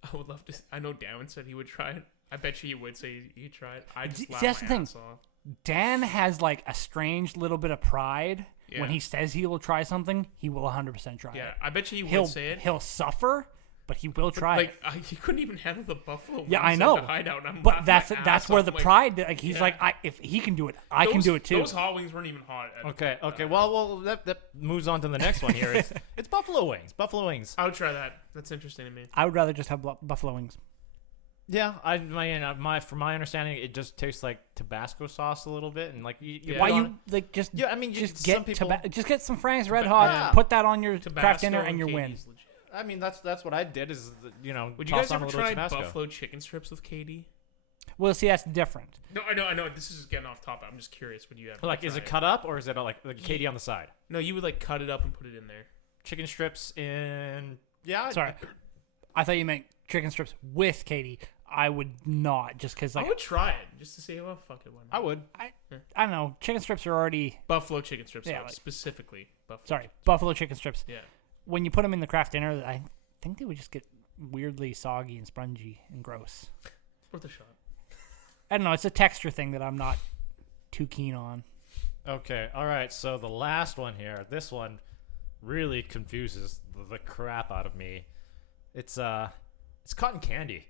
I would love to. I know Dan said he would try it. I bet you he would say he'd try it. I just See, laugh that's my the thing. ass off. Dan has like a strange little bit of pride Yeah. when he says he will try something. He will 100% try Yeah, it. I bet you he He'll would say it. he'll suffer, but he will try Like it. he couldn't even handle the buffalo. Yeah, wings I know. at the hideout. I'm But laughing my that's ass where off. the Like, pride. Like he's yeah. like, if he can do it, I can do it too. Those hot wings weren't even hot. Okay. Well, that moves on to the next one here. It's buffalo wings. Buffalo wings. I would try that. That's interesting to me. I would rather just have buffalo wings. Yeah, from my understanding, it just tastes like Tabasco sauce a little bit, and like you Yeah. Why put you on- like just Yeah, I mean, just some get people. just get some Frank's Red Hot, Yeah. put that on your Tabasco craft dinner, and you KD's win. legit. I mean, that's what I did. Is Would you toss guys on ever a little try Tabasco. buffalo chicken strips with KD? Well, see, that's different. No, I know. This is getting off topic. I'm just curious. Would you ever Like, is try it cut up or is it like KD on the side? No, you would like cut it up and put it in there. Chicken strips in. Yeah. Sorry, I thought you meant chicken strips with Katie. I would not, just because I like would try it just to say, well, fuck it. Why not? I would. I don't know. Chicken strips are already Buffalo chicken strips, Yeah, though, like- specifically. Buffalo. sorry. Buffalo chicken strips. Yeah. When you put them in the craft dinner, I think they would just get weirdly soggy and spongy and gross. Worth a shot. I don't know. It's a texture thing that I'm not too keen on. Okay. All right. So the last one here. This one really confuses the crap out of me. It's cotton candy.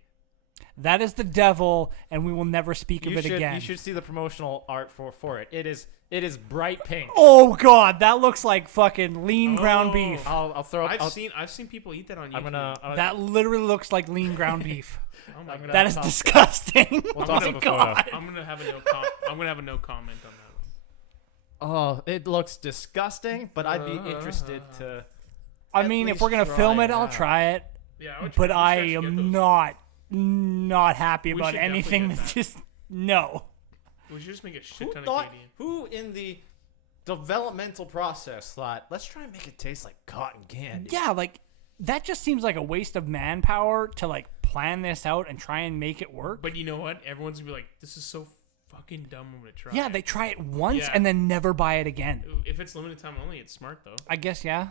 That is the devil, and we will never speak of it again. You should see the promotional art for it. It is bright pink. Oh God, that looks like fucking lean ground beef. I'll throw up. I've seen people eat that on YouTube. I'm gonna. That literally looks like lean ground beef. Oh my I'm god. gonna- That is toss- disgusting. We'll Oh toss my up a photo. God. I'm gonna have a no comment on that one. Oh, it looks disgusting, but I'd be interested to. I At mean, if least we're gonna try film it, it I'll out. try it. Yeah, I would But try- I we should actually get am those. not happy We about should definitely anything get that that. just no. We should just make a shit Who ton thought? of Canadian. Who in the developmental process thought, let's try and make it taste like cotton candy? Yeah, like that just seems like a waste of manpower to like plan this out and try and make it work. But you know what? Everyone's gonna be like, "This is so fucking dumb. I'm gonna try." Yeah, it." they try it once Yeah. and then never buy it again. If it's limited time only, it's smart though. I guess yeah,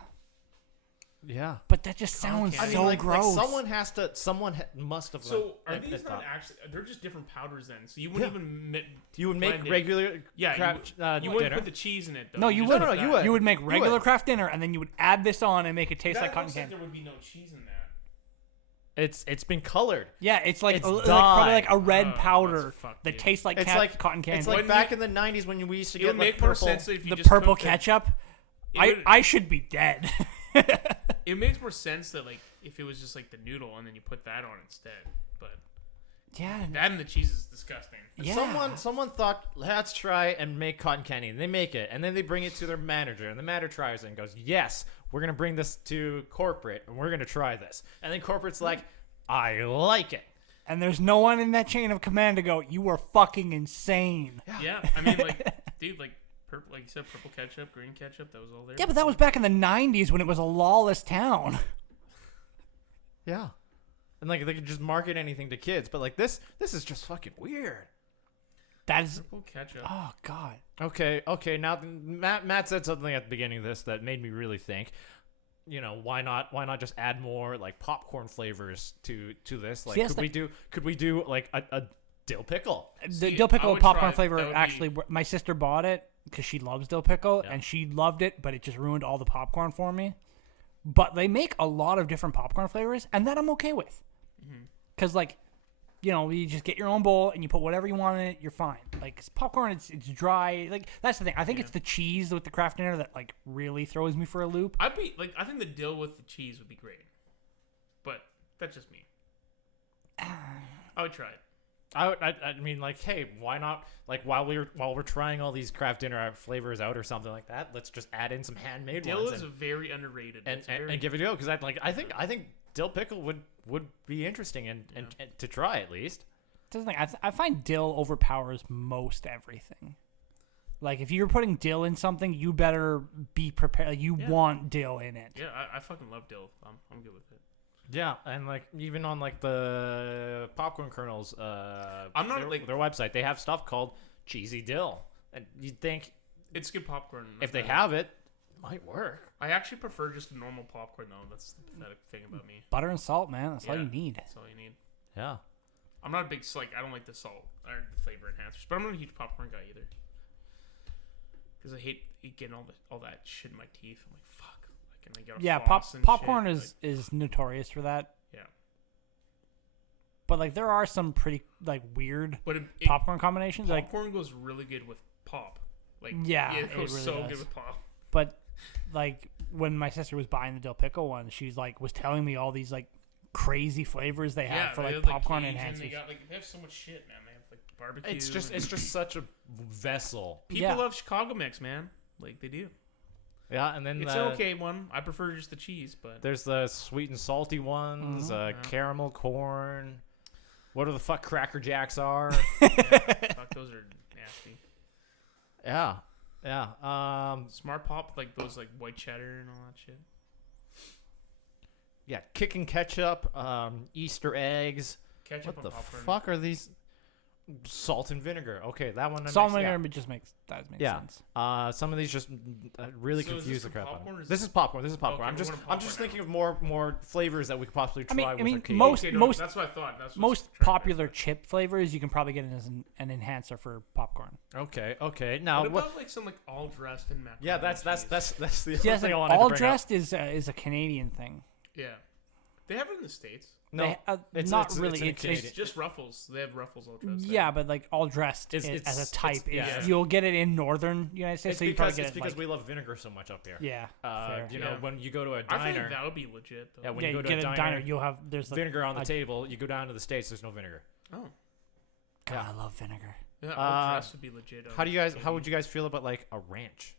Yeah. but that just sounds candy. so I mean, gross. someone must have. So are like, these not thought. actually? They're just different powders then. So you wouldn't even. You would make blend it. regular Yeah, craft you wouldn't dinner. put the cheese in it though. No, you just would. put No, that. you would. You would make You regular would. craft dinner and then you would add this on and make it taste That like cotton looks like candy. there would be no cheese in that. It's been colored. Yeah, it's like, It's probably dyed. like a red Oh, powder that's fucked, that dude. tastes like It's cotton candy. It's like Wouldn't back you- in the '90s when we used to It get would like make more purple. sense if you the just purple cooked it. ketchup. It I should be dead. It makes more sense that like if it was just like the noodle and then you put that on instead. But yeah, that and the cheese is disgusting. yeah. Someone thought, let's try and make cotton candy. And they make it, and then they bring it to their manager, and the manager tries it and goes, "Yes, we're gonna bring this to corporate, and we're gonna try this." And then corporate's like, "I like it." And there's no one in that chain of command to go, "You were fucking insane." Yeah, I mean like, dude, like purple, like you said, purple ketchup, green ketchup, that was all there. Yeah, but that was back in the '90s when it was a lawless town. Yeah, and like they could just market anything to kids, but like this is just fucking weird. That is, Purple ketchup. oh god. Okay. Now Matt said something at the beginning of this that made me really think. You know, why not just add more like popcorn flavors to this? Like, See, that's could we do like a dill pickle? The See, dill I pickle would popcorn try it. flavor That would actually, my sister bought it because she loves dill pickle Yeah. and she loved it, but it just ruined all the popcorn for me. But they make a lot of different popcorn flavors, and that I'm okay with. Because like, you know, you just get your own bowl and you put whatever you want in it, you're fine. Like 'cause popcorn, it's dry. Like that's the thing. I think it's the cheese with the Kraft Dinner that like really throws me for a loop. I think the dill with the cheese would be great, but that's just me. I would try it. I mean, like, hey, why not? Like, while we're trying all these craft dinner flavors out or something like that, let's just add in some handmade Dill ones is very underrated. and It's very, give it a go. Because I think dill pickle would be interesting and to try at least. That's the thing. I find dill overpowers most everything. Like if you're putting dill in something, you better be prepared. Like, you want dill in it. yeah, I fucking love dill. I'm good with it. Yeah, and like even on like the popcorn kernels, I'm not, their, like- their website, they have stuff called cheesy dill, and you'd think It's good popcorn. if they have it, it might work. I actually prefer just a normal popcorn though. That's the pathetic thing about me. Butter and salt, man. That's all Yeah. you need. That's all you need. Yeah. I'm not a big I don't like the salt or the flavor enhancers, but I'm not a huge popcorn guy either. Because I hate getting all that shit in my teeth. I'm like, fuck. Like, and I get Yeah, floss and popcorn shit. is notorious for that. Yeah. But like there are some pretty like weird But popcorn combinations. Like popcorn goes really good with pop. Like Yeah, it it goes really so does. good with pop. but like when my sister was buying the dill pickle one, she's like was telling me all these like crazy flavors they have for they like have, popcorn Cajun, enhancers. They have so much shit, man. They have like barbecue. It's just and- such a vessel. people Yeah. love Chicago mix, man. Like they do. Yeah, and then It's an okay one. I prefer just the cheese, but there's the sweet and salty ones, caramel corn. What the fuck Cracker Jacks are? fuck, those are nasty. Yeah. Smart pop, like those like white cheddar and all that shit. Yeah, kicking ketchup, Easter eggs. Ketchup What on the popcorn. fuck are these? Salt and vinegar. Okay, that one. Salt and makes- vinegar just makes sense. Some of these just really So is confuse this the the crap out of popcorn or me. is This is popcorn. This is popcorn. Okay, I'm we're just going I'm just popcorn thinking now. of more flavors that we could possibly I try. mean- with I mean, our Canadian. most- Okay, no, most- that's what I thought. That's what I was Most trying to popular clarify. chip flavors you can probably get in as an enhancer for popcorn. Okay. Now What what? about like some like all dressed in macaroni? Yeah, that's and cheese? the Yes, other thing I wanted to all bring dressed is a Canadian thing. Yeah, they have it in the States. up. No, They, it's not it's, really. It's, in It's Canadian. It's just Ruffles. They have Ruffles all dressed. yeah, but like all dressed It's- as a it's- type, yeah. you'll get it in northern United States. It's so you because probably get it because like, we love vinegar so much up here. yeah, fair. You know, Yeah. when you go to a I diner, think that would be legit though. yeah, when yeah, you go you to get a a diner, you'll have there's like, vinegar on the a- table. You go down to the States, there's no vinegar. Oh, God, yeah. I love vinegar. Yeah, all dressed would be legit. How would you guys feel about like a ranch?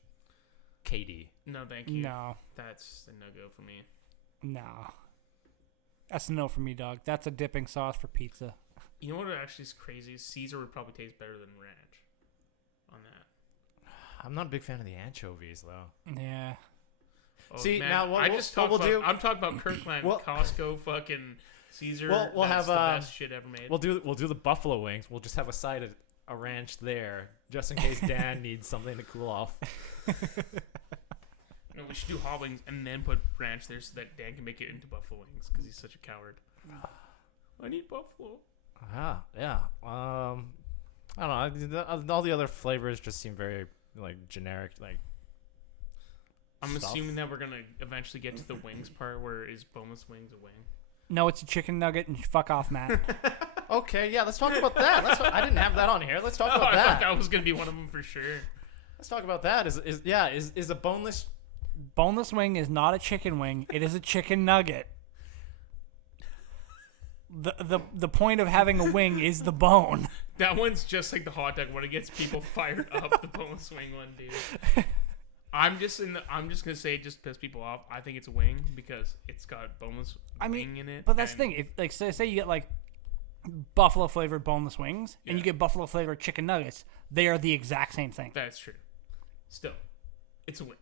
KD. No, thank you. No. That's a no-go for me. No. That's a no for me, dog. That's a dipping sauce for pizza. You know what actually is crazy? Caesar would probably taste better than ranch on that. I'm not a big fan of the anchovies, though. Yeah. Oh, See, man, now I just talk we'll about, do. I'm talking about Kirkland, Costco, fucking Caesar. We'll that's have the best shit ever made. We'll do the buffalo wings. We'll just have a side of a ranch there, just in case Dan needs something to cool off. No, we should do hot wings and then put ranch there so that Dan can make it into buffalo wings because he's such a coward. I need buffalo. Yeah. I don't know. All the other flavors just seem very like generic. Like I'm stuff. assuming that we're gonna eventually get to the wings part where is boneless wings a wing? No, it's a chicken nugget and fuck off, Matt. Okay, yeah. Let's talk about that. I didn't have that on here. Let's talk about I that. thought that was gonna be one of them for sure. Let's talk about that. Is a boneless. Boneless wing is not a chicken wing. It is a chicken nugget. The point of having a wing is the bone. That one's just like the hot dog when it gets people fired up. The boneless wing one, dude. I'm just gonna say it just piss people off. I think it's a wing because it's got boneless wing in it. But that's the thing. If like say you get like buffalo flavored boneless wings and you get buffalo flavored chicken nuggets, they are the exact same thing. That's true. Still, it's a wing.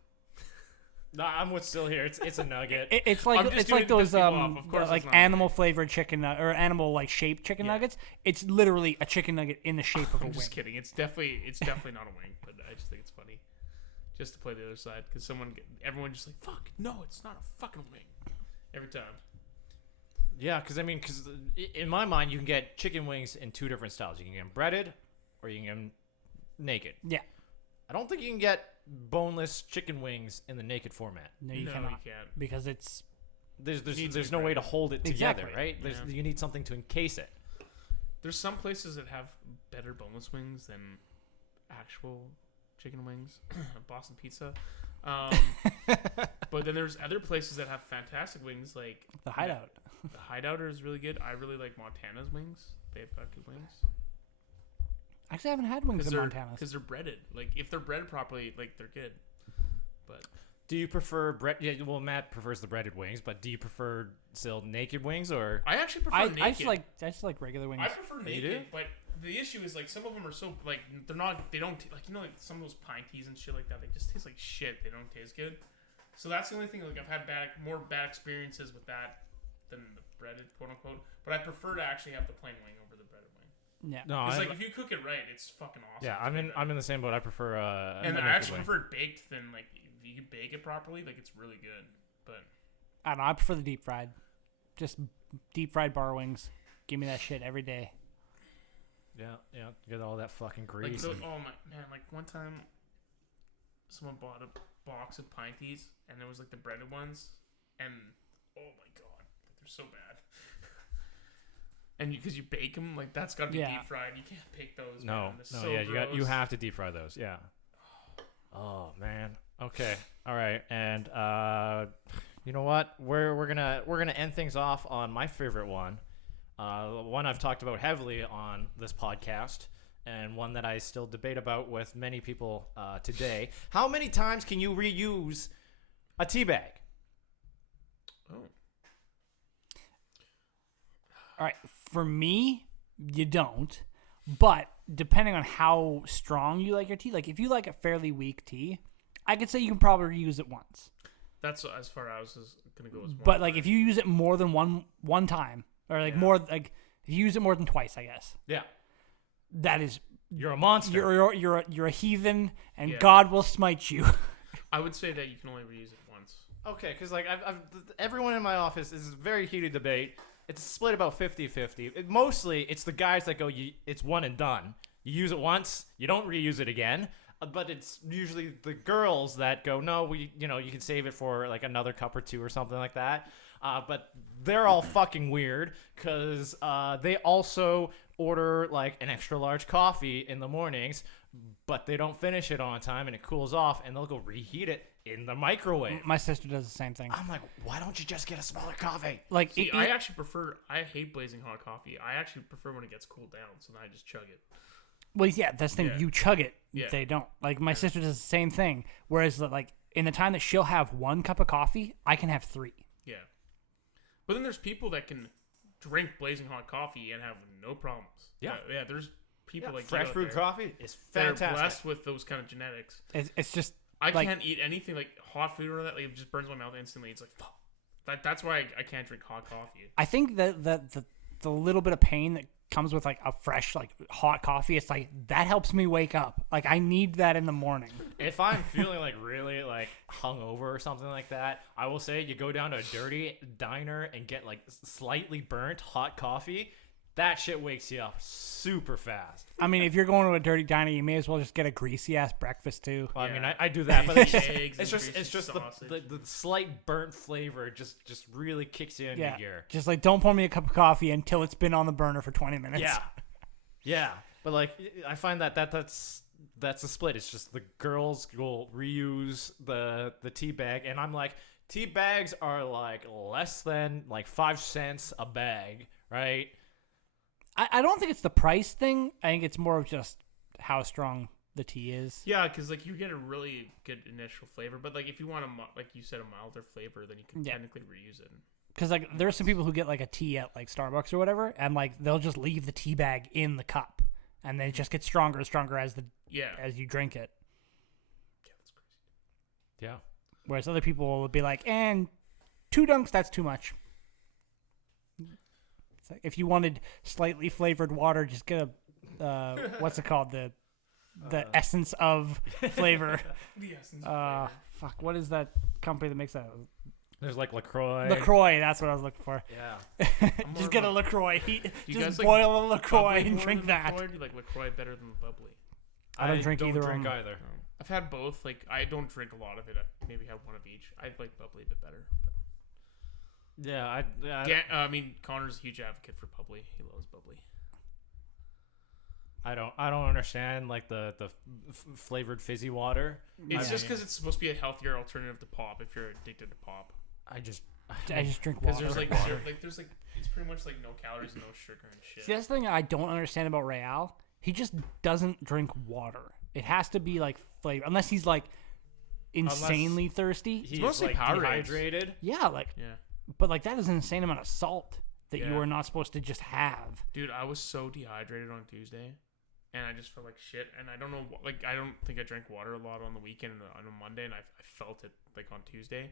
No, I'm with still here. It's a nugget. It's like those like not animal flavored chicken or animal like shaped chicken nuggets. It's literally a chicken nugget in the shape of a I'm wing. just kidding. It's definitely not a wing, but I just think it's funny, just to play the other side because everyone just like fuck. No, it's not a fucking wing. Every time. Yeah, because in my mind, you can get chicken wings in two different styles. You can get them breaded, or you can get them naked. Yeah. I don't think you can get boneless chicken wings in the naked format. No, you cannot. You can't. Because it's There's no way to hold it together, Exactly. right? Yeah. You need something to encase it. There's some places that have better boneless wings than actual chicken wings. Boston Pizza. But then there's other places that have fantastic wings, like the Hideout. The Hideout is really good. I really like Montana's wings. They've got good wings. Actually, I haven't had wings in Montana. Because they're breaded. Like, if they're breaded properly, like, they're good. But Do you prefer bread? Yeah, well, Matt prefers the breaded wings, but do you prefer still naked wings or? I actually prefer naked. I just like regular wings. I prefer naked, do? but the issue is, like, some of them are so, like, they don't, like, you know, like, some of those pine teas and shit like that, they just taste like shit. They don't taste good. So that's the only thing, like, I've had more bad experiences with that than the breaded, quote unquote. But I prefer to actually have the plain wing over the breaded wing. Yeah. No, Because, like, if you cook it right, it's fucking awesome. yeah, I'm in the same boat. I prefer and a I naked actually wing. prefer it baked than, like, if you can bake it properly, like, it's really good. But I don't know. I prefer the deep fried. Just deep fried bar wings. Give me that shit every day. Yeah, get all that fucking like, grease. oh my man, like one time, someone bought a box of pine teas, and there was like the breaded ones, and oh my god, they're so bad. And because you bake them, like that's got to be deep fried. You can't bake those. No, man. They're so yeah, you gross. have to deep fry those. Yeah. Oh man. Okay. All right. And you know what? We're gonna end things off on my favorite one. One I've talked about heavily on this podcast, and one that I still debate about with many people today. How many times can you reuse a tea bag? Oh. All right. For me, you don't. But depending on how strong you like your tea, like if you like a fairly weak tea, I could say you can probably reuse it once. That's as far as I was gonna go. As one But like time. if you use it more than one time, or like more like if you use it more than twice, I guess Yeah. that is You're a monster. you're a heathen, and Yeah. God will smite you. I would say that you can only reuse it once. Okay, because like everyone in my office is a very heated debate. It's split about 50-50. Mostly, it's the guys that go, it's one and done. You use it once, you don't reuse it again. But it's usually the girls that go, no, you can save it for like another cup or two or something like that. But they're all fucking weird because they also order like an extra large coffee in the mornings, but they don't finish it on time and it cools off, and they'll go reheat it in the microwave. My sister does the same thing. I'm like, why don't you just get a smaller coffee? Like See, I actually prefer. I hate blazing hot coffee. I actually prefer when it gets cooled down, so then I just chug it. Well, yeah, that's the thing. Yeah. You chug it. Yeah. They don't. Like, my sister does the same thing. Whereas, like, in the time that she'll have 1 cup of coffee, I can have 3. Yeah. But then there's people that can drink blazing hot coffee and have no problems. Yeah. Yeah, there's people like fresh you out brewed there coffee is that are fantastic. blessed with those kind of genetics. It's just... I like, can't eat anything like hot food or that. Like, it just burns my mouth instantly. It's like, fuck. That's why I can't drink hot coffee. I think that the little bit of pain that comes with like a fresh like hot coffee, it's like that helps me wake up. Like I need that in the morning. If I'm feeling like really like hungover or something like that, I will say you go down to a dirty diner and get like slightly burnt hot coffee. That shit wakes you up super fast. I mean, if you're going to a dirty diner, you may as well just get a greasy ass breakfast too. Well, Yeah. I mean, I do that, but it's just, Eggs and it's greasy just sausage. the slight burnt flavor just really kicks you into Yeah, gear. just like don't pour me a cup of coffee until it's been on the burner for 20 minutes. Yeah. But like, I find that's a split. It's just the girls will reuse the tea bag, and I'm like, tea bags are like less than like 5 cents a bag, right? I don't think it's the price thing. I think it's more of just how strong the tea is. Yeah, because like you get a really good initial flavor, but like if you want like you said, a milder flavor, then you can Yeah. technically reuse it. Because like there's some people who get like a tea at like Starbucks or whatever, and like they'll just leave the tea bag in the cup, and then it just gets stronger and stronger as Yeah. as you drink it. Yeah, that's crazy. Yeah. Whereas other people would be like, and 2 dunks, that's too much. It's like, if you wanted slightly flavored water, just get a, what's it called? The essence of flavor. The essence of flavor. Fuck, what is that company that makes that? There's like LaCroix. LaCroix, that's what I was looking for. Yeah. Just get a LaCroix. you Just guys like boil a LaCroix Bubbly and more drink than that. LaCroix? Do you like LaCroix better than bubbly? I don't drink either drink one. either. I've had both. Like I don't drink a lot of it. I maybe have one of each. I like bubbly a bit better. But Yeah, I mean, Connor's a huge advocate for bubbly. He loves bubbly. I don't understand like the flavored fizzy water. It's Yeah. just because it's supposed to be a healthier alternative to pop if you're addicted to pop. I just drink Because water. there's like there's like it's pretty much like no calories, no sugar and shit. See, that's the thing I don't understand about Real. He just doesn't drink water. It has to be like flavor, unless he's like insanely thirsty. he's mostly like Powerades. dehydrated. Yeah, like, Yeah. but like that is an insane amount of salt that you Yeah. are not supposed to just have. Dude, I was so dehydrated on Tuesday, and I just felt like shit. And I don't know, like I don't think I drank water a lot on the weekend and on a Monday, and I felt it like on Tuesday.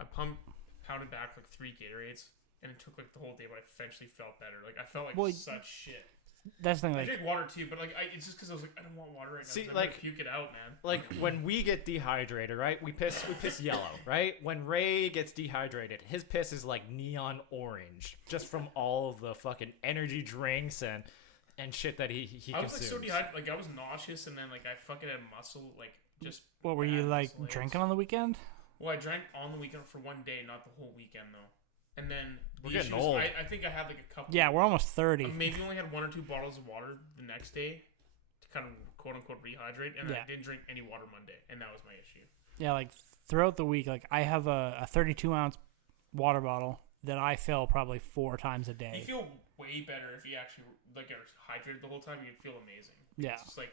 I pounded back like 3 Gatorades, and it took like the whole day, but I eventually felt better. Like I felt like such shit. That's the thing. I Like, drink water too, but like it's just because I was like I don't want water right now. See, 'cause I'm like- gonna puke it out, man. Like when we get dehydrated, right? We piss yellow, right? When Ray gets dehydrated, his piss is like neon orange, just from all of the fucking energy drinks and shit that he I was consumes. like so dehydrated, like I was nauseous, and then like I fucking had muscle, like just. what were you bad like muscle aches. drinking on the weekend? Well, I drank on the weekend for one day, not the whole weekend though. And then We're the getting issue is old. I think I had like a couple. Yeah, we're almost 30. I maybe only had 1 or 2 bottles of water the next day to kind of quote unquote rehydrate, and Yeah. I didn't drink any water Monday, and that was my issue. Yeah, like throughout the week, like I have a 32-ounce water bottle that I fill probably 4 times a You day. feel way better if you actually like are hydrated the whole time. You'd feel amazing. Yeah. It's just like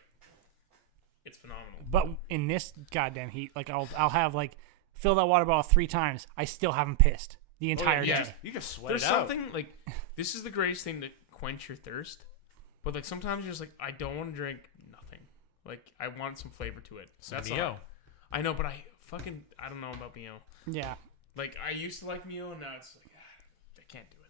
it's phenomenal. But in this goddamn heat, like I'll have like fill that water bottle 3 times. I still haven't pissed the entire yeah. day. You just sweat There's it out. something like this is the greatest thing to quench your thirst, but like sometimes you're just like I don't want to drink nothing. Like I want some flavor to it. So that's Mio. all. I know, but I don't know about Mio. Yeah. Like I used to like Mio, and now it's like I can't do it.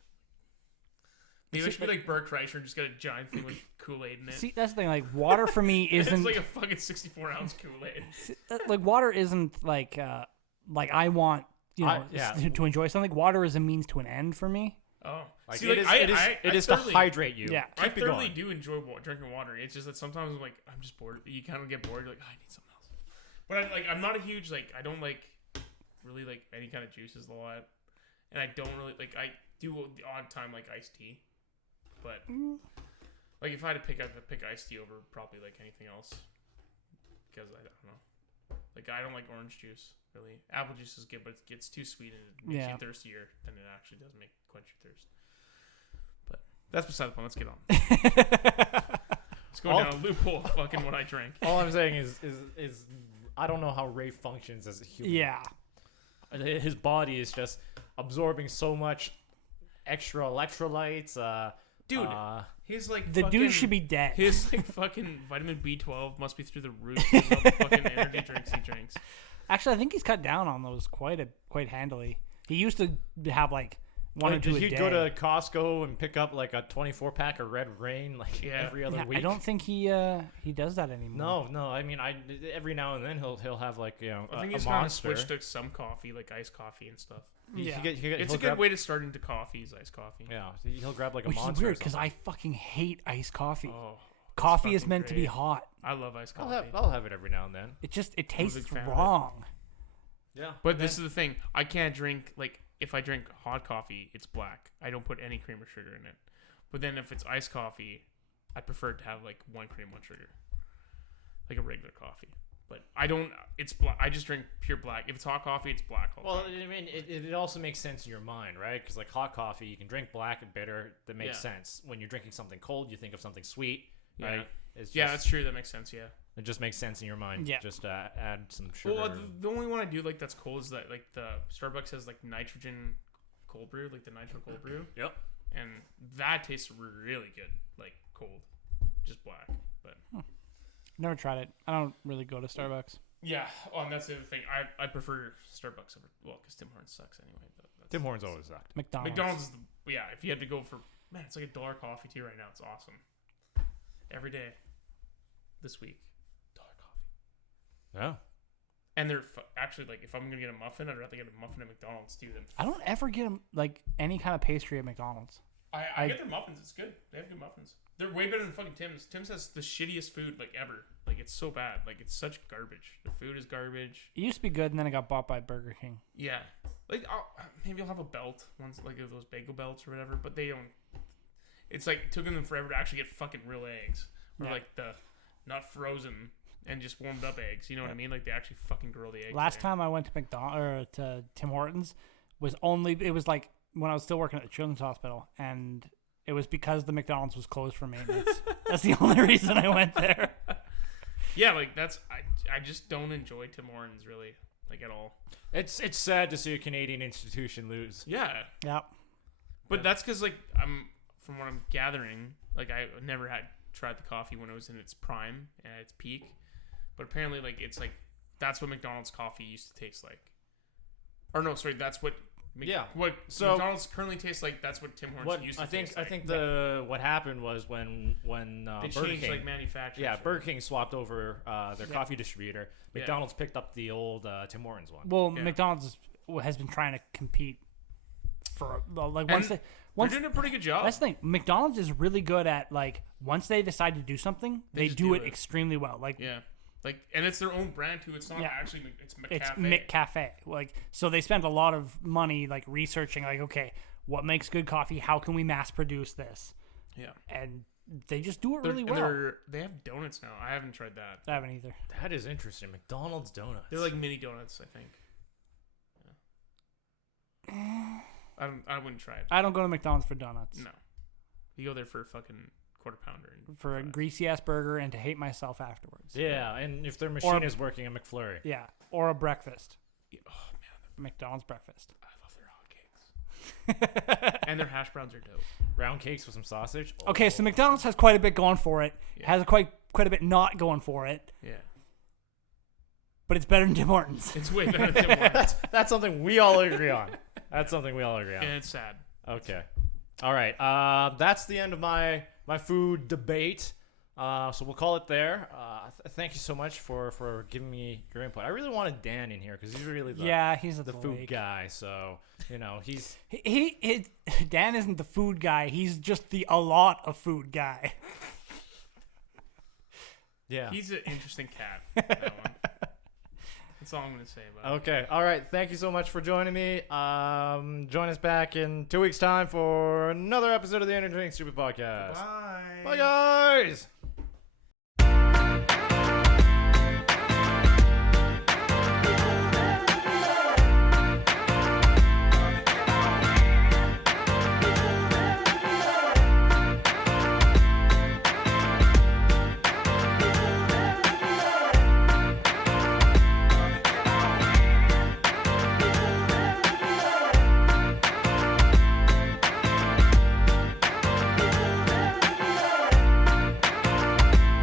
Maybe I should be like Bert Kreischer and just get a giant thing with Kool-Aid in it. See, that's the thing. Like water for me It's isn't like a fucking 64-ounce Kool-Aid. like water isn't like I want yeah. to enjoy something. Water is a means to an end for me. Oh, Like, see, it like is I to thoroughly- hydrate you. Yeah. I Keep it thoroughly going. do enjoy drinking water. It's just that sometimes I'm like I'm just bored. You kind of get bored. You're like I need something else. But I'm not a huge like I don't like really like any kind of juices a lot, and I don't really like I do the odd time like iced tea, but like if I had to pick, I'd pick iced tea over probably like anything else because I don't know. Like I don't like orange juice really. Apple juice is good, but it gets too sweet and it makes Yeah. you thirstier than it actually does quench your thirst. But that's beside the point. Let's get on. It's going down a loophole of fucking what I drink. All I'm saying is I don't know how Ray functions as a human. Yeah. His body is just absorbing so much extra electrolytes. Dude, he's like The fucking, dude should be dead. His like fucking vitamin B12 must be through the roof. With all the fucking energy drinks he drinks. Actually, I think he's cut down on those quite handily. He used to have like one or two a day. He'd go to Costco and pick up like a 24-pack of Red Rain like every other Yeah, week. I don't think he does that anymore. No. I mean, every now and then he'll have like I think a he's kind of monster. switched to some coffee, like iced coffee and stuff. Yeah. It's a good way to start into coffee, is iced coffee. Yeah, he'll grab like a Which monster. is weird because I fucking hate iced coffee. Oh, Coffee is fucking meant to be great. hot. I love iced coffee. I'll have it every now and then. It tastes fan of it. wrong. Yeah, But this is the thing. I can't drink, like, if I drink hot coffee, it's black. I don't put any cream or sugar in it. But then if it's iced coffee, I prefer to have, like, 1 cream, 1 sugar. Like a regular coffee. But I don't, it's black. I just drink pure black. If it's hot coffee, it's black all the well, time. I mean, it also makes sense in your mind, right? Because like hot coffee, you can drink black and bitter. That makes sense. When you're drinking something cold, you think of something sweet, right? It's just, That's true. That makes sense, yeah. It just makes sense in your mind. Yeah. Just add some sugar. Well, the only one I do like that's cold is that, like, the Starbucks has, like, nitrogen cold brew, like the nitro cold brew. Yep. And that tastes really good, like, cold. Just black. But Never tried it. I don't really go to Starbucks. yeah, and that's the other thing. I prefer Starbucks over, well, because Tim Hortons sucks anyway. But Tim Hortons always sucked. McDonald's. is if you had to go for, man, it's like $1 coffee tea right now. It's awesome. Every day this week, $1 coffee. Yeah. And they're actually, like, if I'm going to get a muffin, I'd rather get a muffin at McDonald's too than. I don't ever get like any kind of pastry at McDonald's. I get their muffins. It's good. They have good muffins. They're way better than fucking Tim's. Tim's has the shittiest food, like, ever. Like, it's so bad. Like, it's such garbage. The food is garbage. It used to be good, and then it got bought by Burger King. Yeah. Like, maybe I'll have a belt once, like those bagel belts or whatever, but they don't. It's like, it took them forever to actually get fucking real eggs. Or, like, the not frozen and just warmed up eggs. You know what I mean? Like, they actually fucking grill the eggs. Last time I went to to Tim Hortons it was like when I was still working at the Children's Hospital, and it was because the McDonald's was closed for maintenance. That's the only reason I went there. Yeah, like, I just don't enjoy Tim Hortons really, like, at all. It's sad to see a Canadian institution lose. Yeah. Yep. But that's because, like, from what I'm gathering, like, I never had tried the coffee when it was in its prime and at its peak. But apparently, like, it's like, that's what McDonald's coffee used to taste like. Or no, sorry, that's what what McDonald's currently tastes like. That's what Tim Hortons used to taste like. I think what happened was when they Burger changed, King, like, manufacturers. yeah, Burger King swapped over their coffee distributor. McDonald's picked up the old Tim Hortons one. Well, McDonald's has been trying to compete for like once they're doing a pretty good job. That's the thing. McDonald's is really good at, like, once they decide to do something, they just do do it it. extremely well. Like, Yeah. Like, and it's their own brand too. It's not actually, it's McCafe. it's McCafe. Like, so they spend a lot of money, like, researching, like, okay, what makes good coffee? How can we mass produce this? Yeah. And they just do it really well. They have donuts now. I haven't tried that. I haven't either. That is interesting. McDonald's donuts. They're like mini donuts, I think. Yeah. I wouldn't try it. I don't go to McDonald's for donuts. No. You go there for a fucking quarter pounder. For a greasy ass burger and to hate myself afterwards. Yeah, and if their machine is working, a McFlurry. Yeah, or a breakfast. Yeah. Oh man, McDonald's breakfast. I love their hot cakes. And their hash browns are dope. Round cakes with some sausage. Okay, so McDonald's has quite a bit going for it. Yeah. Has quite a bit not going for it. Yeah. But it's better than Tim Hortons. It's way better than Tim Hortons. That's something we all agree on. That's something we all agree on. And it's sad. Okay. All right. That's the end of my food debate. So we'll call it there. Thank you so much for giving me your input. I really wanted Dan in here because he's really he's the food guy. So he's he Dan isn't the food guy. He's just the a lot of food guy. Yeah. He's an interesting cat. That one. That's all I'm going to say about it. Okay. All right. Thank you so much for joining me. Join us back in 2 weeks' time for another episode of the Entertaining Stupid Podcast. Bye. Bye, guys.